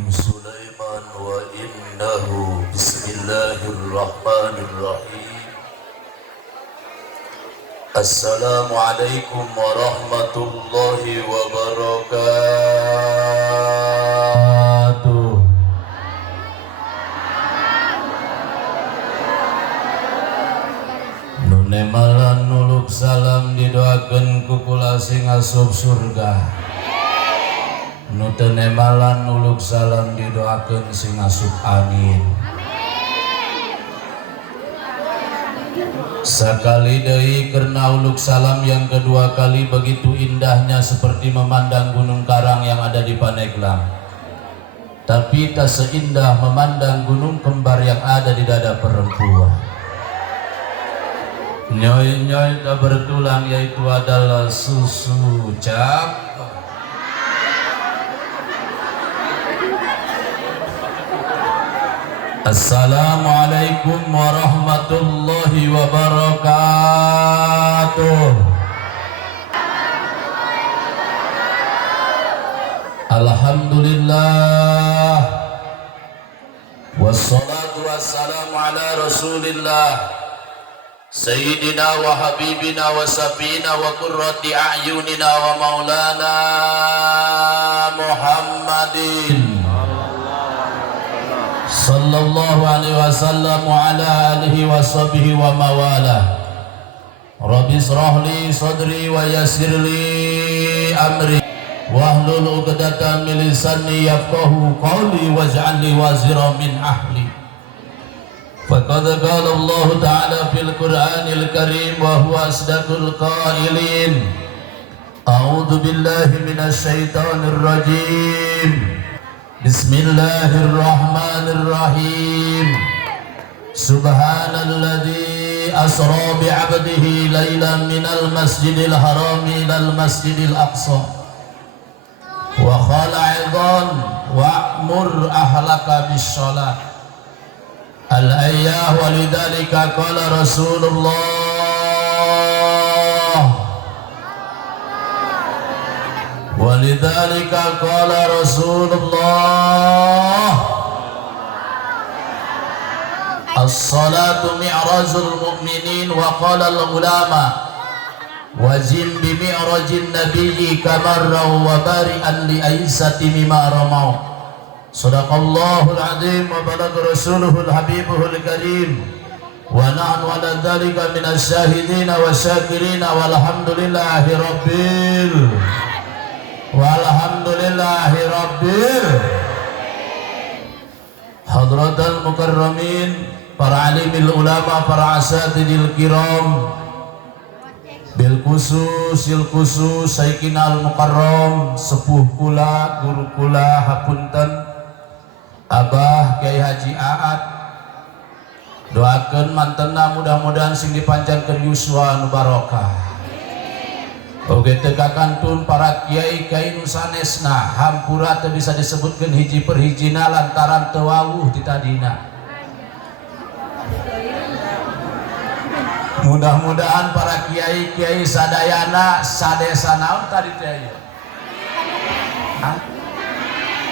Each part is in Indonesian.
من سليمان وإنه بسم الله الرحمن الرحيم. السلام عليكم ورحمة الله وبركاته. Nunemalan nuluk salam didoakeun ku kula sing asup surga. Nutenemalan nuluk salam didoakeun sing asup angin. Sekali deui karena uluk salam yang kedua kali begitu indahnya seperti memandang gunung karang yang ada di Pandeglang. Tapi tak seindah memandang gunung kembar yang ada di dada perempuan. Nyoy-nyoy tak bertulang yaitu adalah susu cap. Assalamualaikum warahmatullahi wabarakatuh. Alhamdulillah wassalatu wassalamu ala rasulillah Sayyidina wa habibina wa safina wa qurrati a'yunina wa maulana Muhammadin sallallahu alaihi wasallam wa ala alihi wa sahbihi wa mawala. Rabbi israh li sadri wa yassir li amri wahlul 'uqdatam min lisani yafqahu qawli waj'al li wazira min ahli. Faqad qala Allah ta'ala fil Qur'anil Karim wa huwa asdaqul qailin. A'udzu billahi minasy syaithanir rajim. Bismillahirrahmanirrahim. Subhanalladzi asra bi'abdihi lailan minal masjidil haram ilal masjidil aqsa wa qala aidan wa'mur ahlaka bis-shalah al-ayah walidzalika qala Rasulullah walidzalika qala Rasulullah as-salatu mi'rajul mu'minin wa qala al-ulama wazin bi mi'rajin nabiyyi kamarraw wa bari'an li aisati mimma ramaw. Sadaqallahul azim wa balagha rasuluhul habibuhul karim wa nahnu ala dzalika minasy syahidin wa syakirin walhamdulillahi rabbil walhamdulillahi rabbil hadratal mukarramin, para alimil ulama, para asatidil kiram, bil khususil khusus sayyikinal mukarram sepuh kula guru kula hapunten Abah Kyai Haji Aat. Doakeun mantena mudah-mudahan sing dipanjangkeun yuswa nu barokah. Oge teu kakantun para kiai kiai nu sanesna hampura teu bisa disebutkeun hiji per hijina lantaran teu wawuh di tadina. Mudah-mudahan para kiai kiai sadayana sadesa naon tadi teh aya.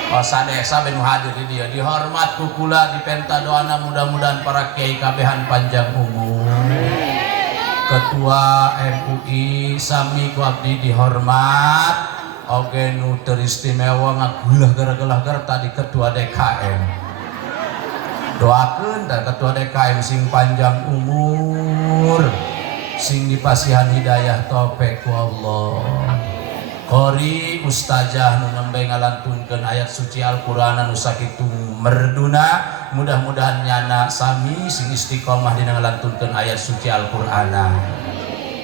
Oh sadesa ben hadir di dia dihormat ku kula dipenta doana mudah-mudahan para kiai kabehan panjang umur. Ketua MUI sami ku abdi dihormat oge nu teristimewa ngagulah gara-gara tadi ketua DKM. Doakeun da ketua DKM sing panjang umur, sing dipasihan hidayah taufik ku Allah. Qori ustazah nu nembe ngalantunkeun ayat suci Al-Qur'an anu sakitu merduna, mudah-mudahan nyana sami sing istiqomah dina ngalantunkeun ayat suci Al-Qur'an.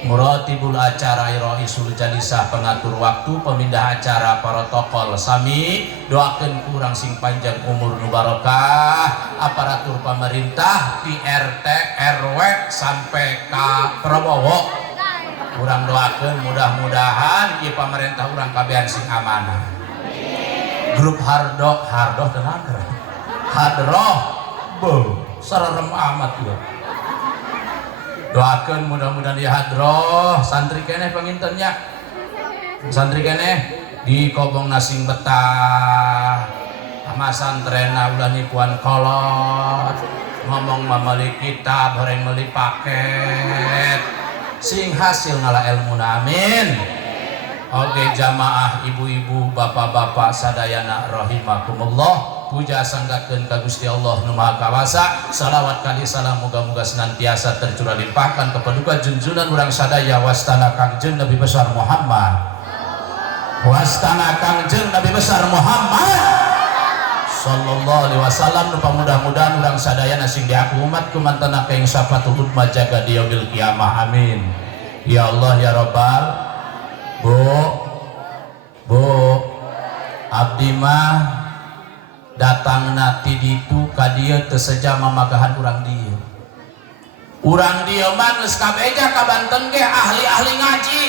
Muratibul acara Raisul Jalisah, pengatur waktu, pemindah acara, protokol sami doakeun kurang sing panjang umur nu barokah, aparatur pemerintah di RT RW sampai ka Prabowo. Urang doakeun mudah-mudahan ieu pamarentah urang kabehan sing amanah. Grup Hardoh tenan Hadroh beuh sararem amat ya. Doakeun mudah-mudahan di Hadroh santri keneh pangintennya. Santri keneh di kobong nasing betah Masantrenna ulah nipuan kolot ngomong mameli kitab horeng meli paket sing hasil ngalah ilmu amin. Oke jamaah ibu-ibu bapak-bapak sadayana rahimakumullah, puja sanggakeun ka Gusti Allah Nu Maha Kawasa, salawat kali salam muga-muga senantiasa tercurah limpahkan kepada junjungan urang sadaya wastana Kangjeng Nabi besar Muhammad, wastana Kangjeng Nabi besar Muhammad sallallahu alaihi wasallam. Nu mudah-mudahan urang sadaya sing diaku umat kumantana kaing syafatul ummah jaga di yaumil kiamah amin ya Allah ya Rabbal. Bu abdi mah datangna ti ditu ka dieu teu seja mamagahan urang dieu. Urang dieu mah geus kabeja ka Banten ge ahli-ahli ngaji.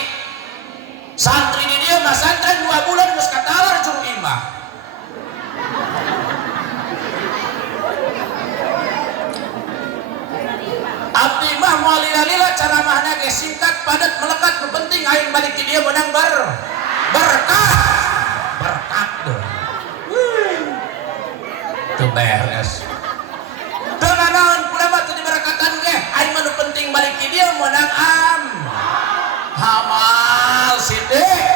Santri di dieu mah santren 2 bulan geus katalar juru imah. Abdi mah moal lila-lila caramahna ge singkat padat melekat nu penting aing balik ke dia menang berkah tuh. Teu beres. Teu naon kula mah teu diberkatan ge aing mah nu penting balik ke dia menang hamal sidik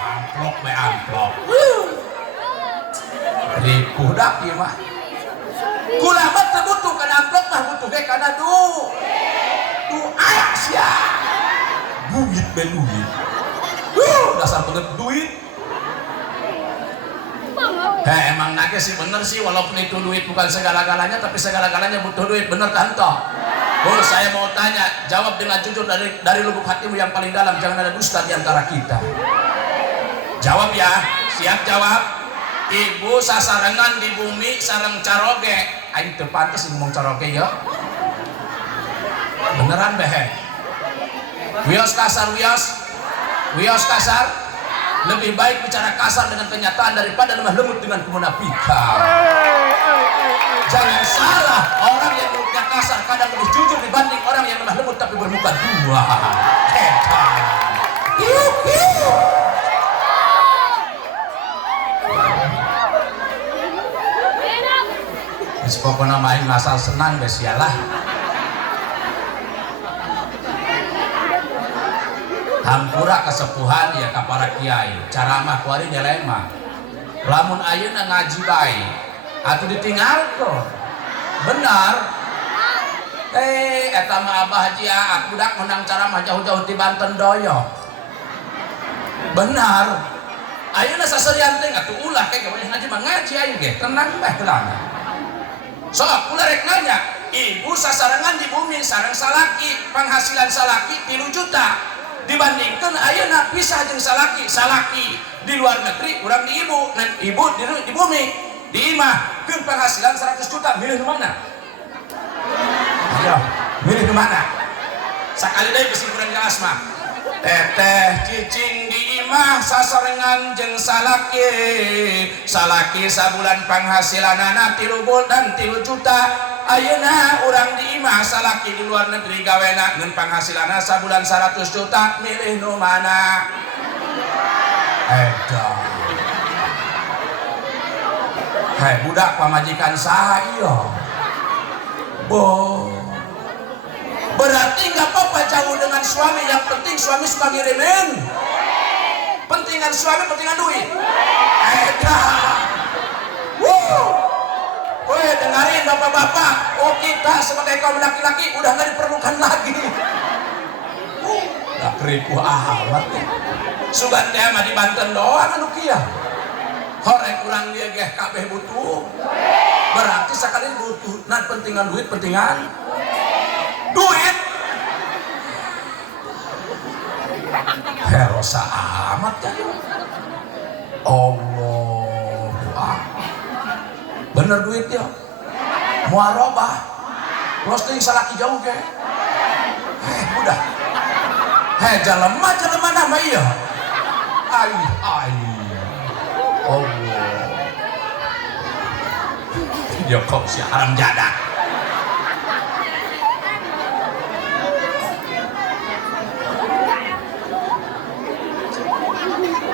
amplop we amplop. Ripuh dak ieu mah. Kula mah teu butuh kana amplop mah butuh ge kana aya sia duit beluit dasar bener duit. Emang nage sih bener sih, walaupun itu duit bukan segala-galanya, tapi segala-galanya butuh duit, bener kan toh? Saya mau tanya, jawab dengan jujur dari lubuk hatimu yang paling dalam, jangan ada dusta di antara kita. Jawab ya, siap jawab. Ibu sasarengan di bumi sareng caroge, aing teu pantes ngomong caroge ya. Beneran behe? Wios kasar wios kasar. Lebih baik bicara kasar dengan kenyataan daripada lemah lembut dengan kemunafikan. Jangan salah, orang yang mulutnya kasar kadang lebih jujur dibanding orang yang lemah lembut tapi bermuka 2. Pokoknya main asal senang besialah. Hampura kesepuhan ya ka para kiai caramah kuari dilema lamun ayeuna ngaji bae atuh ditinggalkeun benar eta mah Abah Haji aku dak menang caramah jauh-jauh di Banten doyok benar ayeuna saserian teh atuh ulah ke ngaji mah ngaji ayeuna ge tenang bae heula sok kula rek nanya ibu sasarangan di bumi sareng salaki penghasilan salaki 3 juta dibandingkan ayeuna pisah jeung salaki di luar negeri urang di ibu dan ibu di bumi di imah keun penghasilan 100 juta milih nu mana? Ayo milih nu mana? Sakali deui bisi kurang jelas mah teteh cicing di imah sasarengan jeung salaki sabulan penghasilanana 3 juta. Ayeuna urang di imah salaki di luar negeri gawena ngeun penghasilanna sabulan 100 juta milih nu mana? Edan. Hei budak pamajikan saha ieu? Berarti nggak apa-apa jauh dengan suami, yang penting suami suka ngirimin. Pentingan suami, pentingan duit. Edan. Woi dengarin bapak-bapak, kita sebagai kaum laki-laki udah nggak diperlukan lagi. Udah keripuh amat ya. Sugan teh mah di Banten doang anu kieu. Horek urang dia ge kabeh butuh. Berarti sekali butuh nan pentingan duit, pentingan duit. Herosa amat ya. Allahu Akbar. Bener duit ya muarobah roasting salaki jauh ke udah jelema nama iya ai Allah ya kok si haram jadak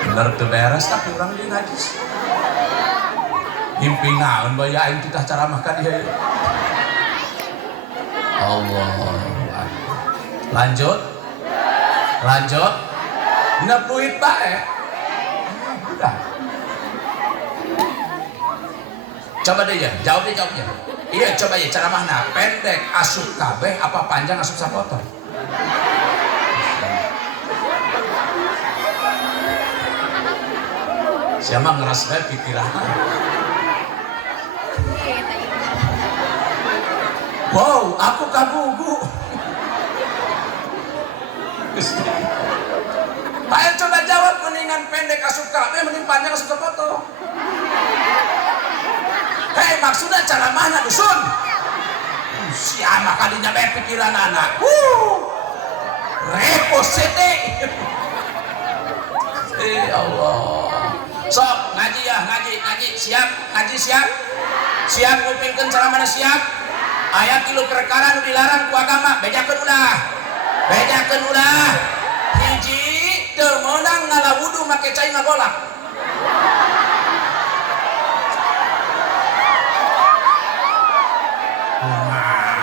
bener tuh beres tapi orang di najis Imping naon bae aing titah ceramah ka dieu. Allah. Lanjut. Lanjut. Neuk duit bae. Udah. Coba deh ya, jawabnya. Iya, coba ya ceramahna pendek asup kabeh apa panjang asup sapotong? Siapa ngerasa pikiran? Wow, aku kagugu. Ayo coba jawab, mendingan pendek asup kabeh, mending panjang asup sapotong. Hei, maksudnya cara mana dusun? Siapa kalinya bae pikiran anak. Repot sete. Allah. Sok ngaji ya, ngaji siap, ngaji siap. Siap ngupingkeun cara mana siap? Aya tilu perkara nu dilarang ku agama, bejakeun ulah. Bejakeun ulah. Hiji, teu meunang ngalabudu make cai ngagolak.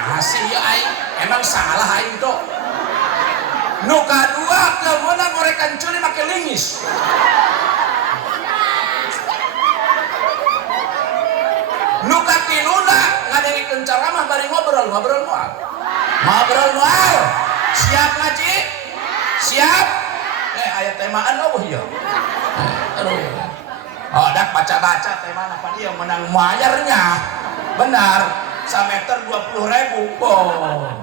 Masih ya aing, emang salah aing tuh. Nu kadua teu meunang ngorekan culi make lingis. Nu katiluna ngadengikeun ceramah bari ngobrol moal. Siap ngaji? Siap? Aya temaan eueuh ieu. Aduh. Oh, dak baca-baca temana apa dia menang mayarnya. Benar. Sameter 20.000. Oh.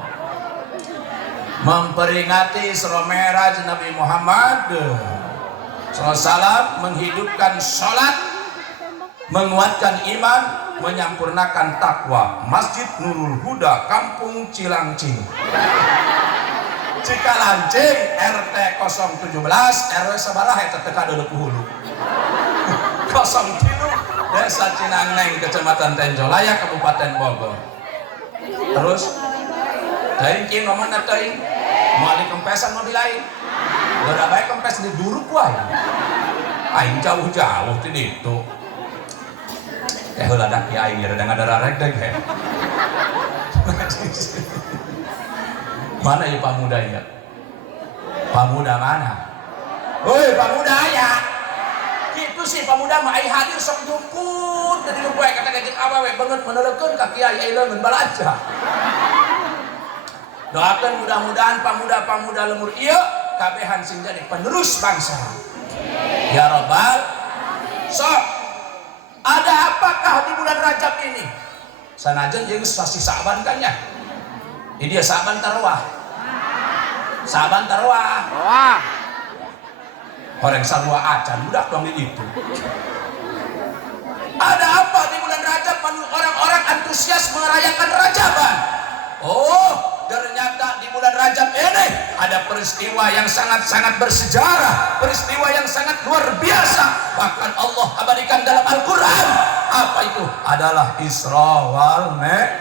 Memperingati Isra Mi'raj Nabi Muhammad SAW, menghidupkan sholat, menguatkan iman, menyempurnakan takwa. Masjid Nurul Huda, Kampung Cilangcing, Cikalancing, RT 017, RW sabaraha eta teu kadeuleuh ku hulu. 03 Desa Cinangneng, Kecamatan Tenjolaya, Kabupaten Bogor. Terus teuing kieu ngomongna teuing moal dikempesan mobil lain. Udah bae kempes di duruk wae. Aing jauh-jauh ti ditu. Heula dak aing rada ngadararek deh. Mana ieu pamuda ieu? Pamuda mana? Woi, pamuda aya. Itu sih pemuda mah ai hadir sok nyumput dari lu bae kata jeung awewe banget menelekeun ka kiai ai leungeun balaja. Doakeun mudah-mudahan pamuda-pamuda lemur ieu kabehan sing jadi penerus bangsa. Ya Rabbal. Sok ada apakah di bulan Rajab ini? Sanajan jeung sasi Sa'ban kan ya. Ini dia Sa'ban tarwah. Sa'ban tarwah. Wah. Orang sarua acan budak dong itu. Ada apa di bulan Rajab orang-orang antusias merayakan Rajaban? Oh, ternyata di bulan Rajab ini ada peristiwa yang sangat-sangat bersejarah, peristiwa yang sangat luar biasa. Bahkan Allah abadikan dalam Al-Quran. Apa itu? Adalah Isra wal Mi'raj.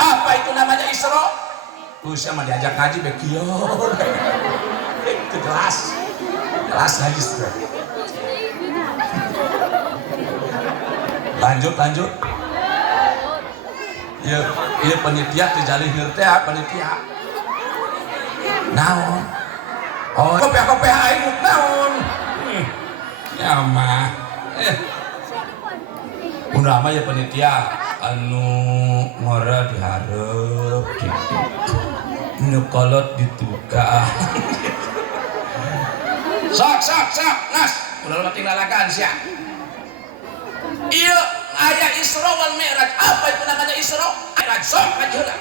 Apa itu namanya Isra? Saya mah diajak ngaji bekieu. Itu jelas ngaji sudah. Lanjut. Iya panitia dijalihir teh panitia. Naon? Oh, kopi aing naon? Ya mah. Udah mah ya panitia anu ngora dihareup gitu. Nu kolot dituga. Sok nas udah mah tinggal lalagaan sia. Ieu aya Isra wal Mi'raj. Apa itu namanya Isra? Mi'raj sok aja heula.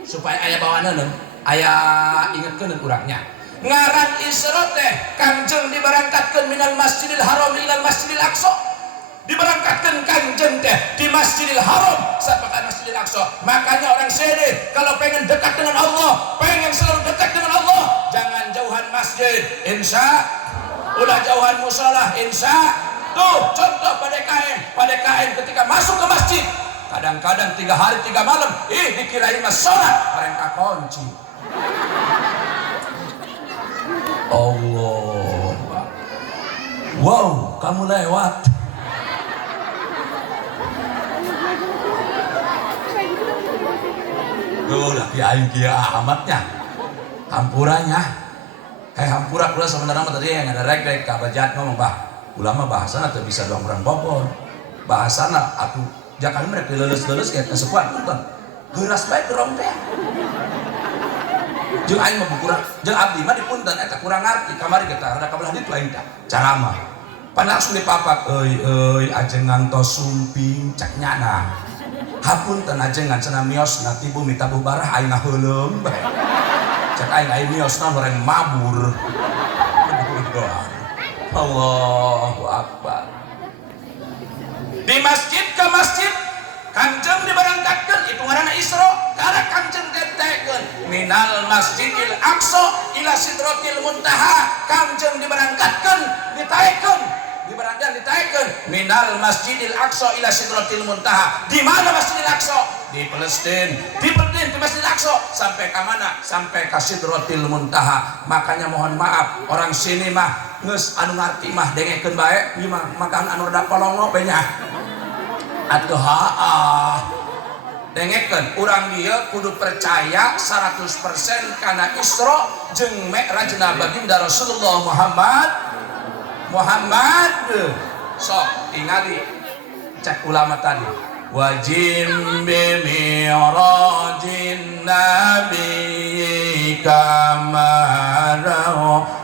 Supaya aya bawaneun, aya ingetkeun urangnya. Ngaran Isra teh Kangjeng diberangkatkeun minal Masjidil Haram ilal Masjidil Aqsa. Diberangkatkan Kangjeng teh di Masjidil Haram sampai Masjidil Aqsa. Makanya orang sini kalau pengen dekat dengan Allah, pengen selalu dekat dengan Allah, jangan jauhan masjid, insya. Udah jauhan musola, insya. Tuh contoh pada KM ketika masuk ke masjid, kadang-kadang 3 hari 3 malam, dikirain mas sholat, mereka kunci. Allah, wow. kamu lewat. Udah kiai kia amatnya hampurannya hampura kula sebenarnya tadi yang ada rek kabajat ngomong bah ulama bahasana teu bisa doang orang Bogor bahasana atuh jakal mereka lulus kayak kesepuan nonton geuras bae gerong teh jeung aing mah kurang jeung abdi mah dipunten eta kurang ngarti kamari kita rada kabelah ditu aing teh cara mah pan langsung dipapak euy ajengan tos sumping cak nyana hapunten ajengan cenah miosna ti bumi tabuh barah aing heulem bae cak aing miosna horeng mabur Allahu Akbar di masjid ke masjid Kanjeng diberangkatkan itu ngaranna Isra karena Kanjeng tetekeun minal masjidil aqsa ila sidratil muntaha Kanjeng diberangkatkan ditaekeun minal masjidil aqsa ila sidratil muntaha di mana masjidil aqsa di Palestina di masjidil aqsa sampai ke mana sampai ke sidratil muntaha makanya mohon maaf orang sini mah geus anu ngarti mah dengekeun bae ieu mah makan anu rada polongo banyak atuh dengekeun urang dieu kudu percaya 100% kana Isra jeung Mi'rajna baginda Rasulullah Muhammad sok tingali cek ulama tadi wajim bi mi'rajin nabi kamara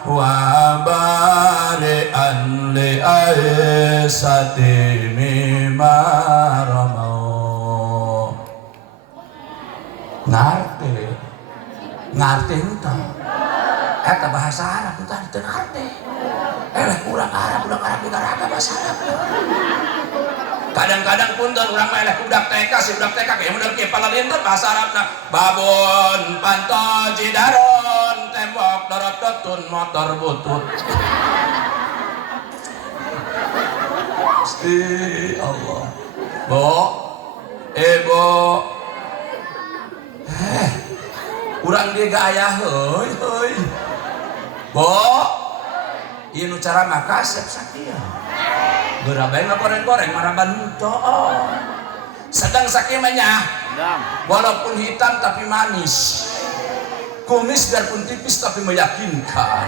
wa bari'an li aisati mimaramo ngarti entah eta bahasa Arab entah itu ngarti kurang Arab kita raga bahasa Arab kadang-kadang pun dan orang mah budak TK si budak TK kayak model kieu palalinten bahasa Arabna babon panto jidaron tembok dorototun motor butut Gusti Allah bo urang dia gaya heuy bo ieu nu cara makasep sakieu geura bae ngagoreng-goreng maraban henteu sedang sakieu mah nya walaupun hitam tapi manis kumis biarpun tipis tapi meyakinkan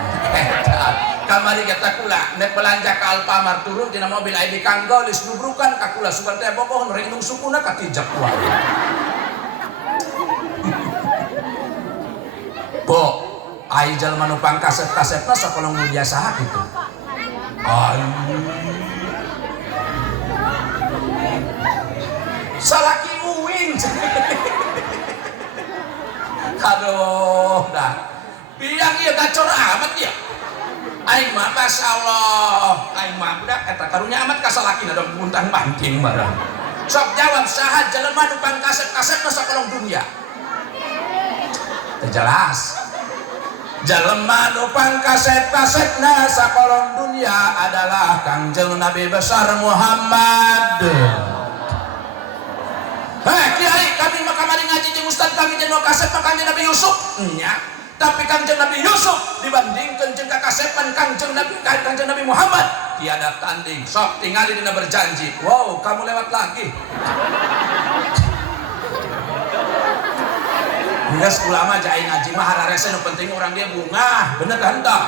kamari kita kula nek belanja ka Alfamart turun tina mobil ID kanggo geus nubrukan ka kula sugan teh boboh rek indung sukuna katijak wae bo ai jalma nu pangkasep-kasepna sakolong nu biasa kitu ai salaki uwing aduh dah biang ieu gacor amat ya aing mah masyaallah aing mah budak eta karunya amat ka salakina dong puntang banting barang sok jawab saha jelema nu pangkasep-kasepna sakolong dunia teu jelas jelema nu pangkasep-kasepna sakolong dunia adalah Kangjeng Nabi besar Muhammad. Kiai kami mah kamari ngaji jeung ustad kami jeung kasep mah Kangjeng Nabi Yusuf nya tapi Kangjeng Nabi Yusuf dibandingkeun jeung kakasepan Kangjeng Nabi Muhammad tiada tanding sok tingali dina berjanji wow kamu lewat lagi geus ulama jai ngaji mah hararese nu penting urang dia bunga bener henteu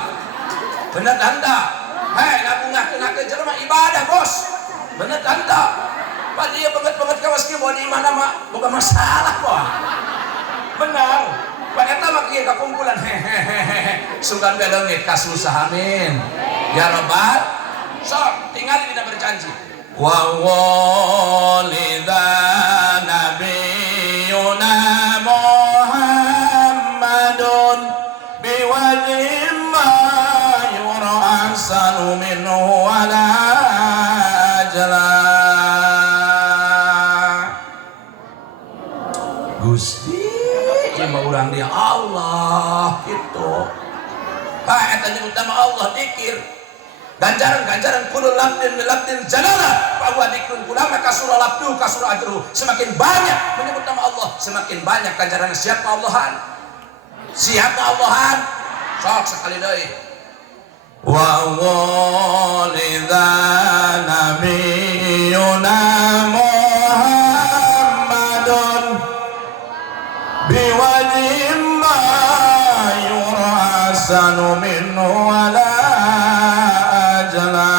ngabungahkeun ke jelema ibadah bos bener henteu padi ieu banget kawas kieu bawa di mana mah boga masalah kok bener pak eta mah kieu kakumpulan hehehe sugan beleungit kasusah amin ya rabbal sok tinggal dina berjanji wa walidza nabiyuna Muhammadun biwajhin ma yura ahsanu minhu wala ajla Gusti cuma urang dia Allah gitu eta nyebut nama Allah dikir ganjaran kulul labdin jalala bahwa dikrun kulama kasura labdu kasura ajru semakin banyak menyebut nama Allah semakin banyak ganjaran siapa Allahan sok sekali deui wa walidza ahsanu minhu wala ajla.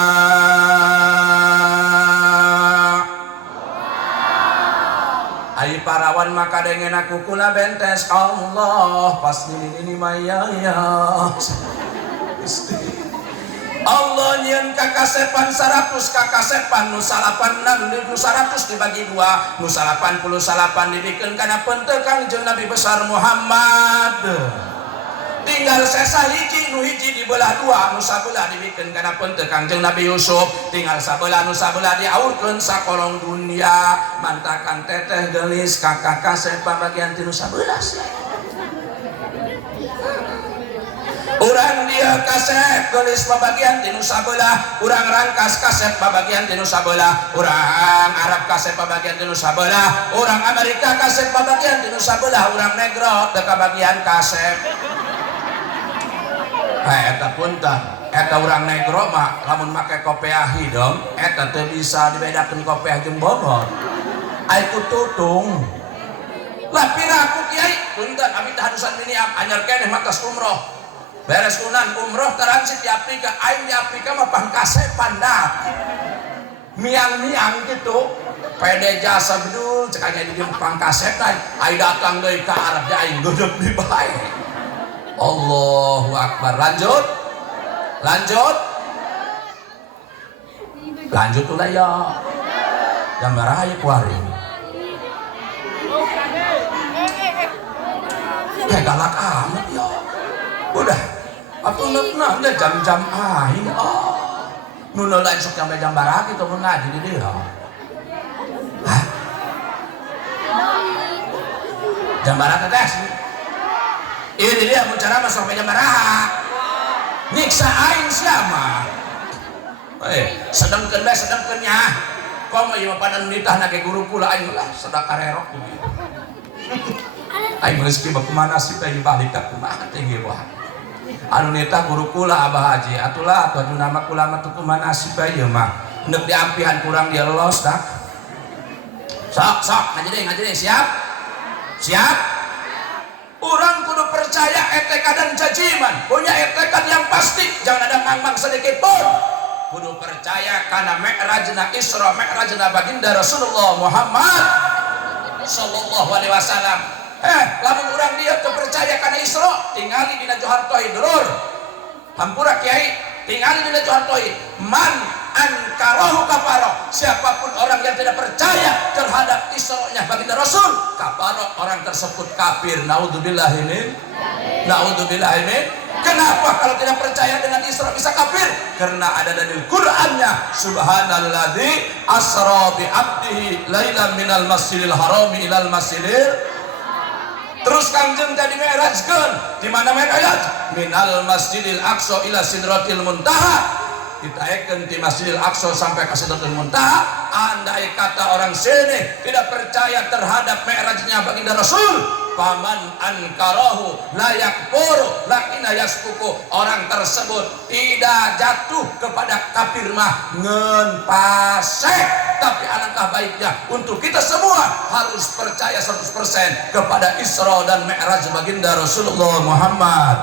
Ai parawan maka dengan aku kula bentes Allah pas ini maya ya. Allah nyen kakasepan 100 kakasepan nu salapan nu 100 dibagi 2 nu 88 dibikin kana penteu Kangjeng Nabi besar Muhammad. Tinggal sesa hiji nu hiji dibelah 2 nu sabelah dibikin kana penteu Kangjeng Nabi Yusuf. Tinggal sabelah nu sabelah diaurkeun sakolong dunia. Mantakan teteh gelis kakak kasep bagian ti nu sabelah. Urang dia kasep gelis babagian tinu sabelah, urang rangkas kasep babagian tinu sabelah, urang Arab kasep babagian tinu sabelah, urang Amerika kasep babagian tinu sabelah, urang negro teu kabagian kasep. Eta punten, eta urang negro mah lamun make kopiah hidung, eta teu bisa dibedakeun kopiah jeung Bogor. Ai ku tutung. Lah piraku kiai, punten abdi hadusan miniam anyar keneh matas umroh. Beres unan umroh transit di Afrika, aing di Afrika mah pangkasepan dah. Miang-miang gitu. Pede jasa gedul, cekanya di pangkasepan, aing datang deui ka Arab di aing duduk di bae. Allahu Akbar. Lanjut. Lanjut. Lanjut ulah ya. Gambar aya kuari. Galak amat ya. Udah, aku nggak jam-jam aing. Oh, nuna lain sok jam baraki tuh ngaji di dia. Hah? Jam baraki teh? Ini dia bicara masuk jam baraki. Nyiksa aing siapa? Sedengkeun bae sedengkeunnya. Komo ieu padan nitah na ke guru kula aing lah sedang karerok. Aing rezeki bakumana sih teh balik ka kumaha teh ge wah. Anu neta guru kula Abah Haji atulah atuh nama kula mah tuku manasib ieu mah neuk diampihan kurang dia los dah. Sok ngaji deh siap urang kudu percaya etekan dan jajiman punya etekan yang pasti jangan ada mangmang sedikit pun kudu percaya kana mi'rajna Isra mi'rajna baginda Rasulullah Muhammad sallallahu alaihi wasallam. Lamun urang dia percaya kana Isra tingali dina Johar Tauhid dulur. Hampura kiai tingali dina Johar Tauhid man ankarahu kafaro. Siapapun orang yang tidak percaya terhadap Isra-nya baginda Rasul kafaro, orang tersebut kafir. Naudzubillahi min. Kenapa kalau tidak percaya dengan Isra bisa kafir? Karena ada dalil Qur'annya. Subhanalladzi asra bi 'abdihi lailan minal masjidil harami ilal masjidil. Terus Kangjeng tadi mi'rajkeun di mana mi'raj? Minal Masjidil Aqsa ila Sidratil Muntaha. Ditaekeun di Masjidil Aqsa sampai ke Sidratil Muntaha. Andai kata orang sini tidak percaya terhadap mi'rajnya baginda Rasul, paman ankarahu la yakfuru lakina yasbuku, orang tersebut tidak jatuh kepada kafir mah ngeun pasek. Tapi alangkah baiknya untuk kita semua harus percaya 100% kepada Isra dan Mi'raj baginda Rasulullah Muhammad.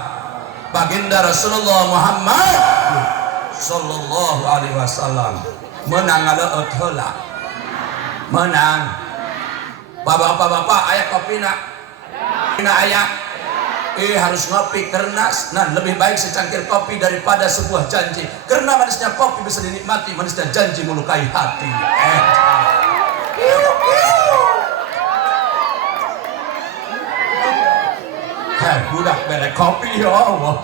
Baginda Rasulullah Muhammad sallallahu alaihi wasallam menang ngaleut heula. Menang. Bapak-bapak aya kopina. Aya. Harus ngopi karena lebih baik secangkir kopi daripada sebuah janji. Karena manisnya kopi bisa dinikmati, manisnya janji melukai hati. Budak bere kopi ya Allah.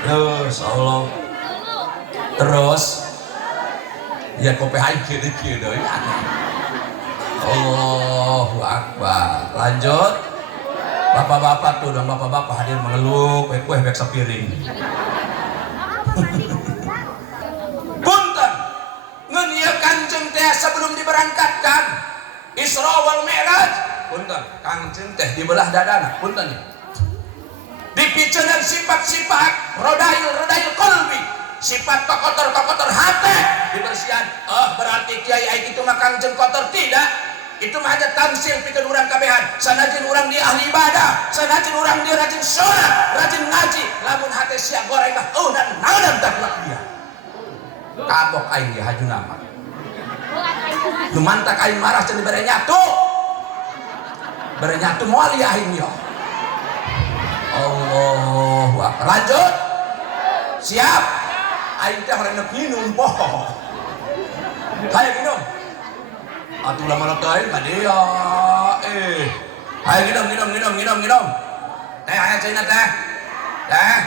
Terus Allah. Terus ya kopi aing kieu deui. Allahu Akbar. Lanjut. Bapak-bapak tuh dan bapak-bapak hadir mengeluh kue bek sepiring. Punten ngeun ieu Kangjeng teh sebelum diberangkatkan Isra wal Mi'raj. Punten Kangjeng teh dibelah dadana. Punten ya. Dipiceun sifat-sifat rodail qalbi. Sifat kotor hati dibersihan. Berarti kiai itu mah Kangjeng kotor tidak. itu mah aja tamsil pikeun urang kabehan. Sanajan urang dia ahli ibadah, sanajan urang dia rajin sholat, rajin ngaji, lamun hate sia goreng mah dan naon taklak dia. Kabok aing ge haju nama. Nu mantak aing marah cenah bare nyatu. Bare nyatu moal ya aing yo. Allahu Akbar. Lanjut. Siap. Aing teh horenek minum poho. Kayak minum. Atuh lama teh ka dia. Ayo minum. Teh aya cenah teh. Teh.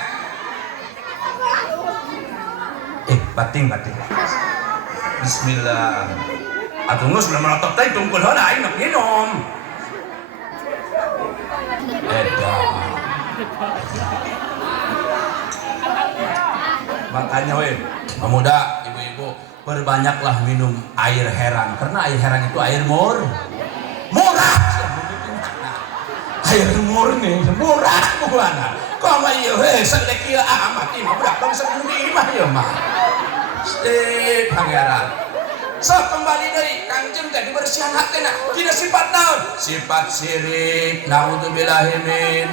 Bating. Bismillah. Atuh geus lama teh teh tungkul heula aing nak minum. Edan. Makanya pemuda, ibu-ibu, perbanyaklah minum air herang karena air herang itu air murah. Air murni murah buana. Kok mah ieu sedek ieu amat imah budak bangsa imah ieu mah. Pangeran. Sok kembali deui Kangjeng teh dibersihan hatena. Tina sifat naon? Sifat syirik. Naudzubillahi min.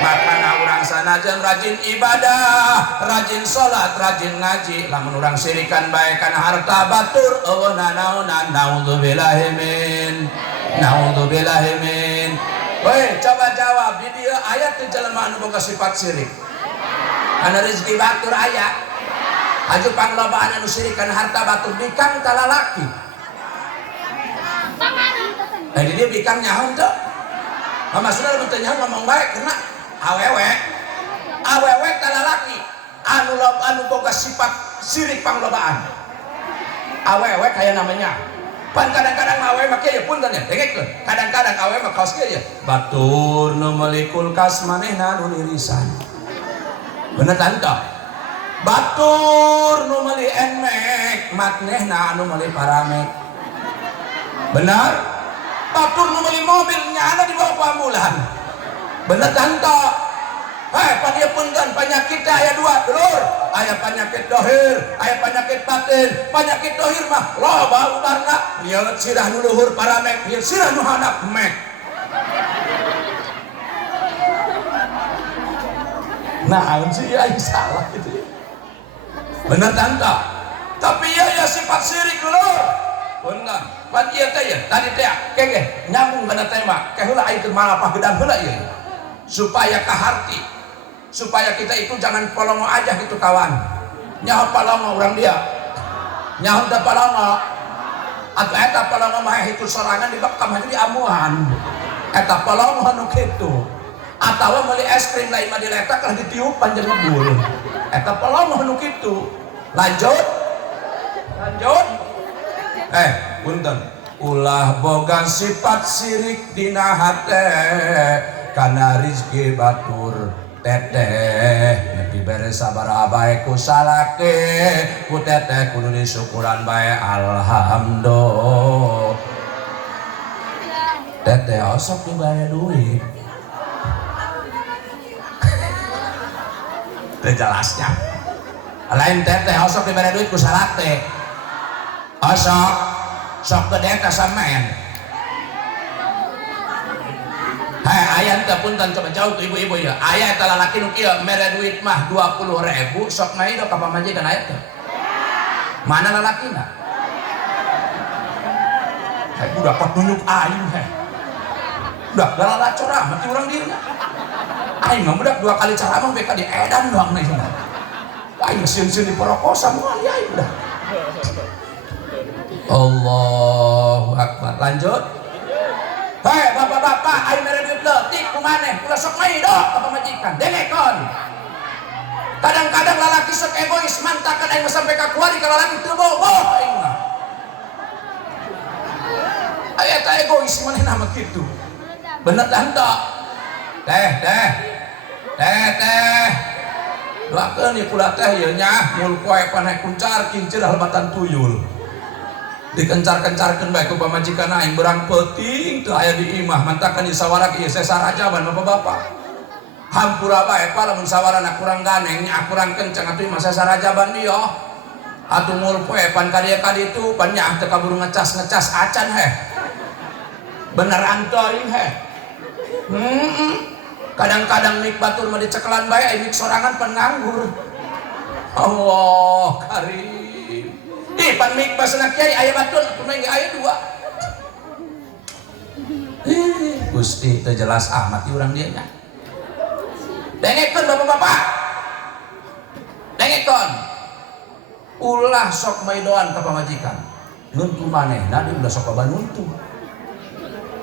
Makana urang sanajan rajin ibadah, rajin salat, rajin ngaji, lamun urang syirikan bae kana harta batur, eueuna naonan naudzubillahi min. Naudzubillahi min. Weh, coba jawab di dieu aya teh jelema anu boga sifat syirik. Anu rezeki batur aya. Aju panglobaan anu syirikan harta batur bikang talalaki. Di dia bikang nyaho teu? Maksudna lamun teu nyaho ngomong bae kena awewe talalaki anu boga sifat syirik panglobaan. Awewe kaya namanya. Pan kadang-kadang awewe mah kieu punten ya, dengkeun. Kadang-kadang awewe mah kaos kieu ya. Batur nu meuli kulkas manehna nu irisan. Bener tanta? Batur nu meuli enmek manehna anu meuli paramek. Benar? Batur nu meuli mobil nyana di bawah pamulan. Bener tanta? Pan ieu punten penyakit aya dua, dulur. Aya penyakit dohir, aya penyakit batin. Penyakit dohir mah loba ubarna, ieu sirah nu luhur paramek, ieu sirah nu handap mek. Naon sih aing salah gitu. Bener tanta? Tapi ya sifat syirik dulur. Bener. Pan ieu teh ya, tadi teh kengge nyambung kana tema. Kaheula aing teu malapah gedang heula ieu. Supaya kaharti. Supaya kita itu jangan polongo aja gitu kawan. Nyaho polongo urang dia. Nyaho teh polongo. Atuh eta polongo mah hitu sorangan di bakam di amuhan. Eta polongo anu kitu. Atawa meuli es krim lain mah diletak lah ditiup panjang ngebul. Eta polongo anu kitu. Lanjut. Punten. Ulah boga sifat syirik dina hate kana rizki batur teteh dibere sabaraha bae ku salake ku teteh kudu disyukuran bae alhamdulillah. Teteh osok dibere duit. Teu jelasnya. Lain teteh osok dibere duit ku salate. Osok sok gede ka samean. Ayah teh punten coba jauh ke ibu-ibu ya. Ayah eta lalaki nu kieu mere duit mah 20.000 sok maido ka pamajikan aya teh. Mana lalakina? Budak pot nunjuk aing Budak galala ceramah ti urang dirna. Aing mah budak 2 kali ceramah beka di edan doang nih cenah. Aing sieun-sieun di porokosa moal aing udah. Allahu Akbar. Lanjut. Bapak-bapak, aing mere duit leutik kumaneh, ulah sok maido ka pamajikan, dengekon. Kadang-kadang lalaki sok egois, mantakan aing sampai ka kuari ka lalaki teu boboh aing mah. Aya eta egois manehna mah kitu. Bener tah? Teh. Doakeun ieu kula teh ieu nya, mul poe paneh kuncar kincir halbatan tuyul. Dikencar-kencarkeun bae ku pamajikan aing berang peuting teu aya di imah mantakan di sawarak ieu sesarajaban bapak-bapak. Hampura bae lamun sawarana kurang ganeng nya kurang kencang atuh imah sesarajaban dia. Atuh mul poe pan ka dieu ka ditu pan nya teu kaburu ngecas acan beneran toy he. Kadang-kadang mik batur mah dicekelan bae mik sorangan pan nganggur. Allah karim. Ih pan mik basana kiai aya batur kumaha aya dua. Gusti teu jelas amat ti urang dieu nya. Dengekeun bapak-bapak. Dengekeun. Ulah sok maidoan ka pamajikan. Nuntu manehna di ulah sok loba nuntu.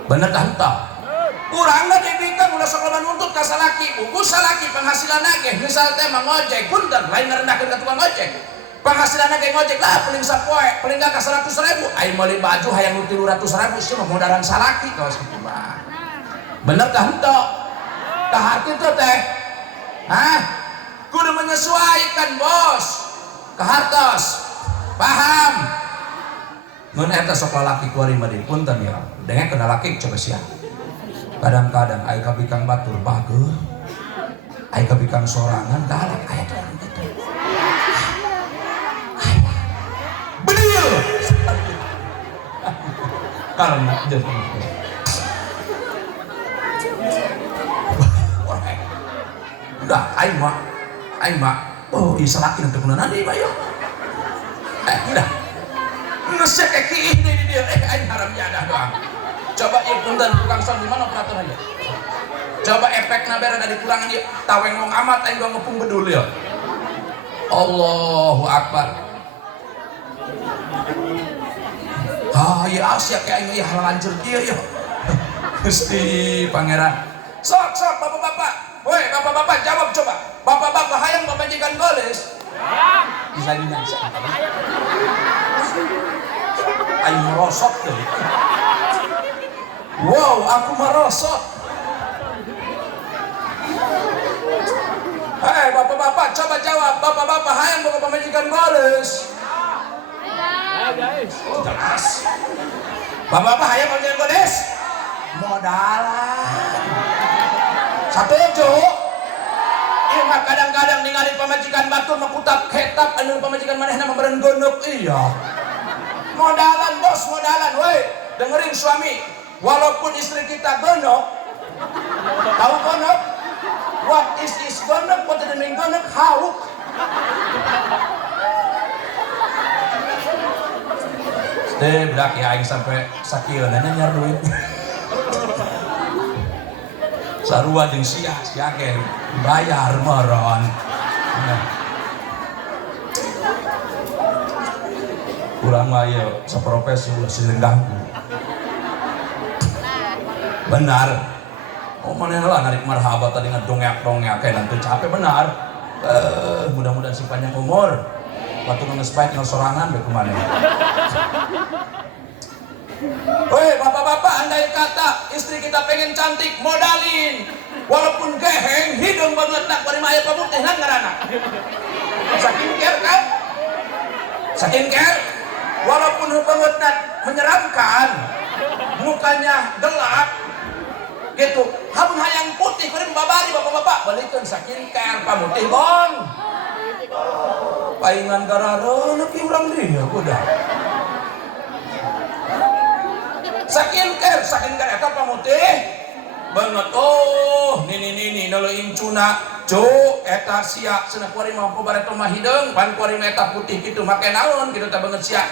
Bener tah henteu? Urangna dibikang ulah sok loba nuntut ka salaki, ugus salaki penghasilanna ge misal teh mah ngojek punten lain ngarendahkeun ka tukang ojek. Penghasilanna ge ngojek lah paling sapoe, paling gak ka 100.000. Ai meuli baju hayang 300.000 sih mah modalan salaki kaos kitu mah. Bener tah henteu? Tah kitu teh. Hah? Kudu menyesuaikan bos. Kahartos. Paham? Mun eta sok lalaki kuari mah punten ya. Dengekeun lalaki coba sia. Kadang-kadang aya ka bikang batur bager. Aya ka bikang sorangan galak aya teh kitu. Bener. Karena jadi udah aing mah oh ieu salaki teh kunaon deui bayo udah ngesek kayak ini dia aing haram jadah doang coba ieu punten tukang sound di mana operator aja coba efekna bere dari kurangan ieu tawengong amat aing gua ngepung bedul ya Allahu akbar ieu asya kayak aing ieu halanjur kieu ya Gusti pangeran sok bapak-bapak. Woi bapak-bapak jawab coba. Bapak-bapak hayang pamajikan goles. Bisa dinyanyi. Ayo merosot tuh. Wow, aku merosot. Hei bapak-bapak coba jawab. Bapak-bapak hayang pamajikan goles. Ya guys. Jelas. Bapak-bapak hayang pamajikan goles. Modalan. Satuju ieu mah kadang-kadang ningali pamajikan batur mah kutab ketap anu pamajikan manehna mah meureun gondok iya modalan bos modalan woi dengerin suami walaupun istri kita gondok tahu gondok what is gondok what the mean gondok hauk bedak ya aing sampai sakieu nyar duit sarua jeung sia ge bayar meron. Urang mah ieu saprofesi ulah seueur ganggu. Benar. Oh manehna lah narik marhabat tadi ngedongek-dongek kayak nanti capek benar. Mudah-mudahan si panjang umur. Waktu geus bae tinggal sorangan bae kumaneh. Woi bapak-bapak andai kata istri kita pengen cantik modalin walaupun geheng hidung banget nak bari maya pamutih nang ngaranna skincare kan skincare walaupun banget nak menyeramkan mukanya gelap gitu hamun hayang putih kuring babari bapak-bapak balikeun skincare pamutih bong paingan gararo nepi urang dieu kuda skincare eta pamutih banget oh nini nolo incuna cuk eta sia cenah kuari mah bareto mah hideung pan kuari mah eta putih kitu make naon kitu teh banget sia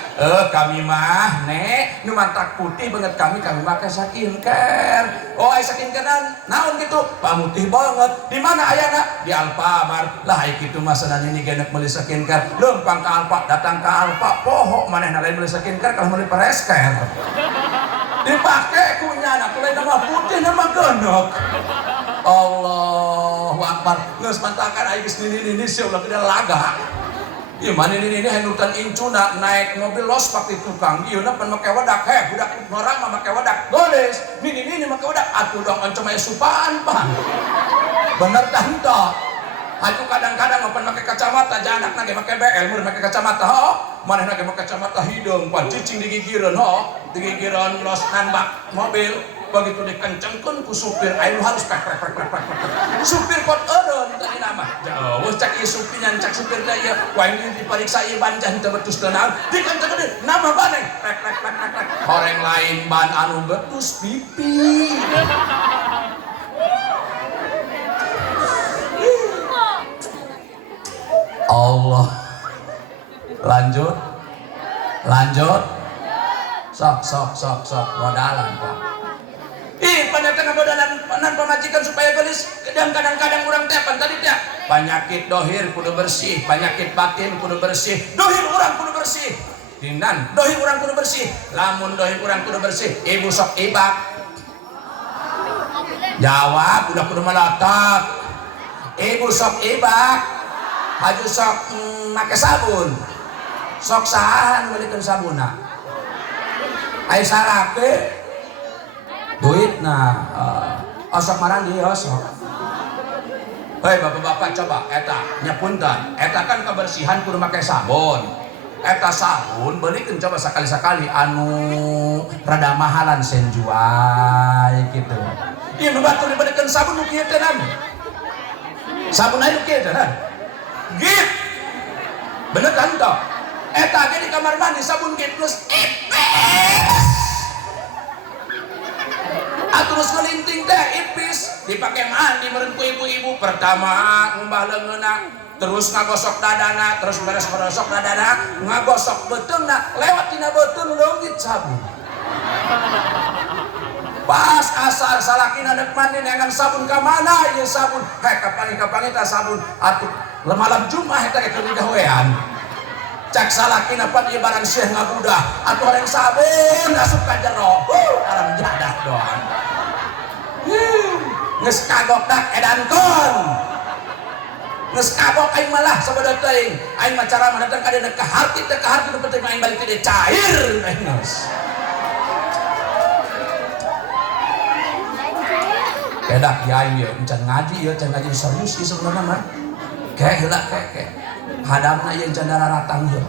kami mah nek nu mantak putih banget kami make skincare oh aya skincare naon kitu pamutih banget di mana ayana di Alfamart lah aya kitu mah cenah nini genek meuli skincare leumpang ka Alfa datang ka Alfa poho manehna lain meuli skincare kalau meuli peresker dipake kunyana lain nama putih nama gendok Allahu Akbar geus mantakan aya geus nini sia ulah tidak laga ieu mah nini hanutan incuna naik mobil los pakai tukang ieu na pan make wadak budak orang mah make wadak goles nini make wadak atuh dong oncom aya supaan pan bener tah henteu aku kadang-kadang open make kacamata janakna ge make BL mun make kacamata ho manehna ge make kacamata hidung pan cicing digigireun ho digigireun los nambak mobil begitu dikencengkeun ku supir aing harus pek supir kot eureun tadi nama jauh cak ieu supir nyan cak supir da ieu wae dipariksa ieu ban can teu betus teu naon dikencengkeun nama baneng pek horeng lain ban anu betus pipi Allah lanjut sok modalan Pak pandatang modalan panan pamajikan supaya gelis kadang-kadang urang teh pan tadi teh penyakit dohir kudu bersih penyakit batin kudu bersih dohir urang kudu bersih dindan dohir urang kudu bersih lamun dohir urang kudu bersih ibu sok ibak jawab udah kudu melotot ibu sok ibak haju sok make sabun sok sahan belikan sabuna ai sarake duit osok marandi osok hei bapak-bapak coba eta nyapunten eta kan kebersihan kudu make sabun eta sabun belikan coba sekali-sekali anu rada mahalan senjuai gitu ieu nu batur dibelikan sabun nu kieu teh sabun aya kieu teh git bener kan toh eta ge di kamar mandi sabun git plus terus ngelinting teh ipis dipake mandi meureun ku ibu-ibu pertama ngembah leungeuna terus ngagosok dadana terus beres ngagosok dadana ngagosok beuteungna lewat tina beuteung leungit sabun pas asar salakina neuk mandi neangan sabun ka mana ieu sabun kapangi tah sabun atuh malam Jumat eta keur digawean cak salakina pan ieu barang syekh ngabudah atuh horeng sabun asup ka jero alam jadah doang geus kagok dak edankon geus kagok aing malah sabada teuing aing mah cara mah datang ka dieu ka harti teh ka harti nu penting aing balik teh cair geus kedak ya ieu encan ngaji ieu can ngaji serius ieu sebenarnya mah kayak heula kayak hadamna ieu encan dararatang ieu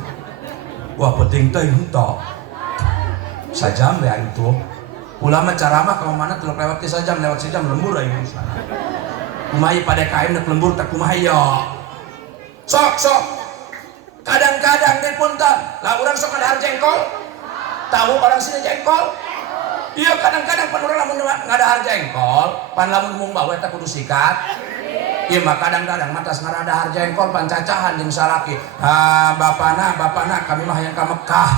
wah penting teh henteu sajam we aing tuh ulama ceramah ka mana teluk lewat ti sajam lewat sejam lembur aing kumaha pada kain nek lembur tak kumaha yo sok kadang-kadang teh punten lah urang sok ngadahar jengkol tahu orang sini jengkol iya kadang-kadang pan urang lamun ngadahar jengkol pan lamun mung bawa eta kudu sikat iya mah kadang-kadang matas ngadahar jengkol pan cacahan jeung salaki bapana kami mah hayang ka Mekah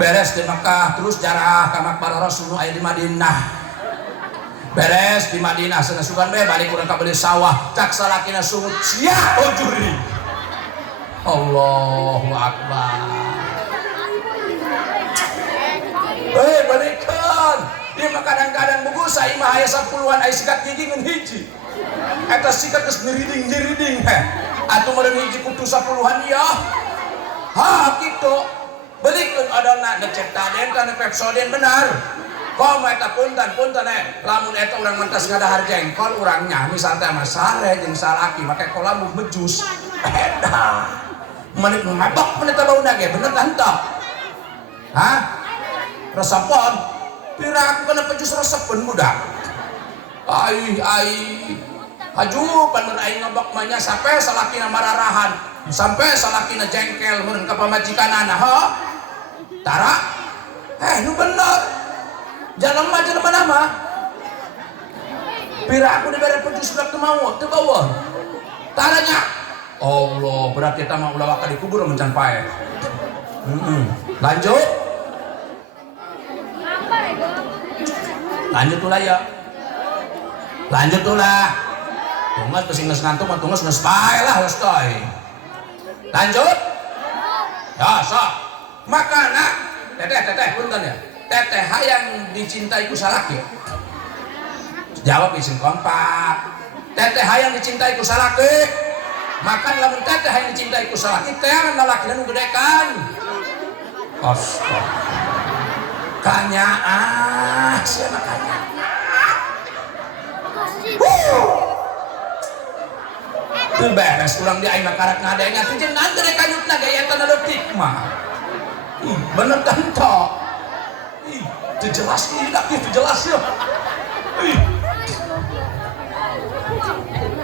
beres di Mekah terus jarah ka makbar Rasul aya di Madinah beres di Madinah cenah sugan bae balik urang ka beuli sawah cak salakina sungut sia ujuri Allahu Akbar balikan ieu mah kadang-kadang bugus ai mah aya 10-an aya sikat gigi ngan hiji eta sikat geus niriding atuh meureun hiji kudu 10-an ya kitu belikeun adona ngecek taden kana Pepsodent benar komo eta punten lamun eta urang mentas ngadahar jengkol urangnya misal teh mah sare jeung salaki make kolam bejus eta menit mabok menit bauna ge bener kan tah resepon pira aku kana pejus resepen budak ai haju panen aing ngabak mah nya sampe salakina mararahan sampai salakina jengkel meureun ka pamajikanana tara nu bener jelema nama pira aku dibere pejus budak teu mau teu bawah taranya Allah berarti eta mah ulah ka dikubur mencan pae lanjut ulah tunggu pasti geus ngantuk mah tunggu geus pae lah geus toy lanjut ya sok makana teteh punten ya teteh hayang dicintai ku salaki jawab isin kompak teteh hayang dicintai ku salaki makan lamun teteh hayang dicintai ku salaki teh lalaki nu gedekan astaga kanya sia makanya teu beres urang di aing karak ngadenya teh jeung nanti rek kanyutna gaya eta leutik mah bener kan tok Jelas ini dak jelas ya.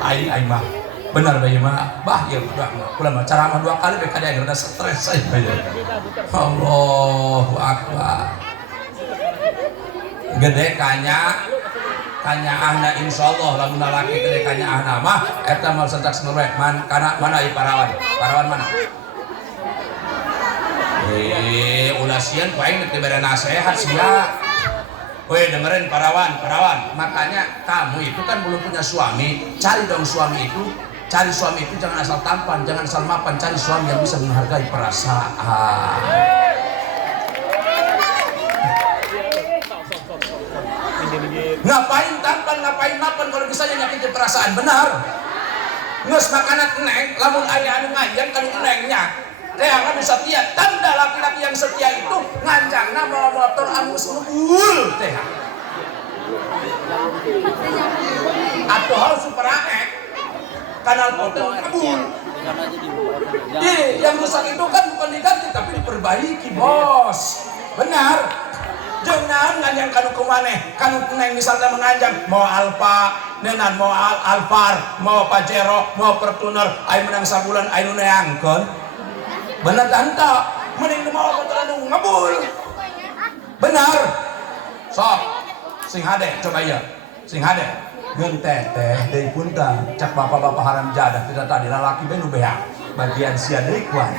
Ai mah benar bayi mah bah ya udah kula mah ceramah 2 kali beka dia rada stres saya bayi. Allahu akbar. Gede kanyaahna insyaallah lamun lalaki gede kanyaahna mah eta mah sentak senerwe mana ieu parawan mana ulah sieun paing teu bere nasehat sia. Weh dengerin parawan, makanya kamu itu kan belum punya suami, cari dong suami itu. Cari suami itu jangan asal tampan, jangan asal mapan, cari suami yang bisa menghargai perasaan. Ngapain tampan, ngapain mapan kalau bisa nyakitin perasaan, benar? Nges makanan neng, lamun aya anu ngajang kan nengnya. Reangan setia, tanda laki-laki yang setia itu nganjangna bawa motor anu ngebul teh. Atuh harus super aek kanal potong ngebul. Yang rusak itu kan bukan diganti tapi diperbaiki, bos. Benar. Jangan nganjang kanu kumaneh, kanu neng misalnya menganjang mau Alfa, nenan mau Alphard, mau Pajero, mau Fortuner, ayo menang sabulan ayo neangkeun. Benar tante, mending mau motor anu ngebul. Benar. Sok, sing hade coba ya, sing hade. Geun teteh deui punten, cak bapak-bapak haram jadah tidak tadi lalaki bae nu beak. Bagian sia deui kuat.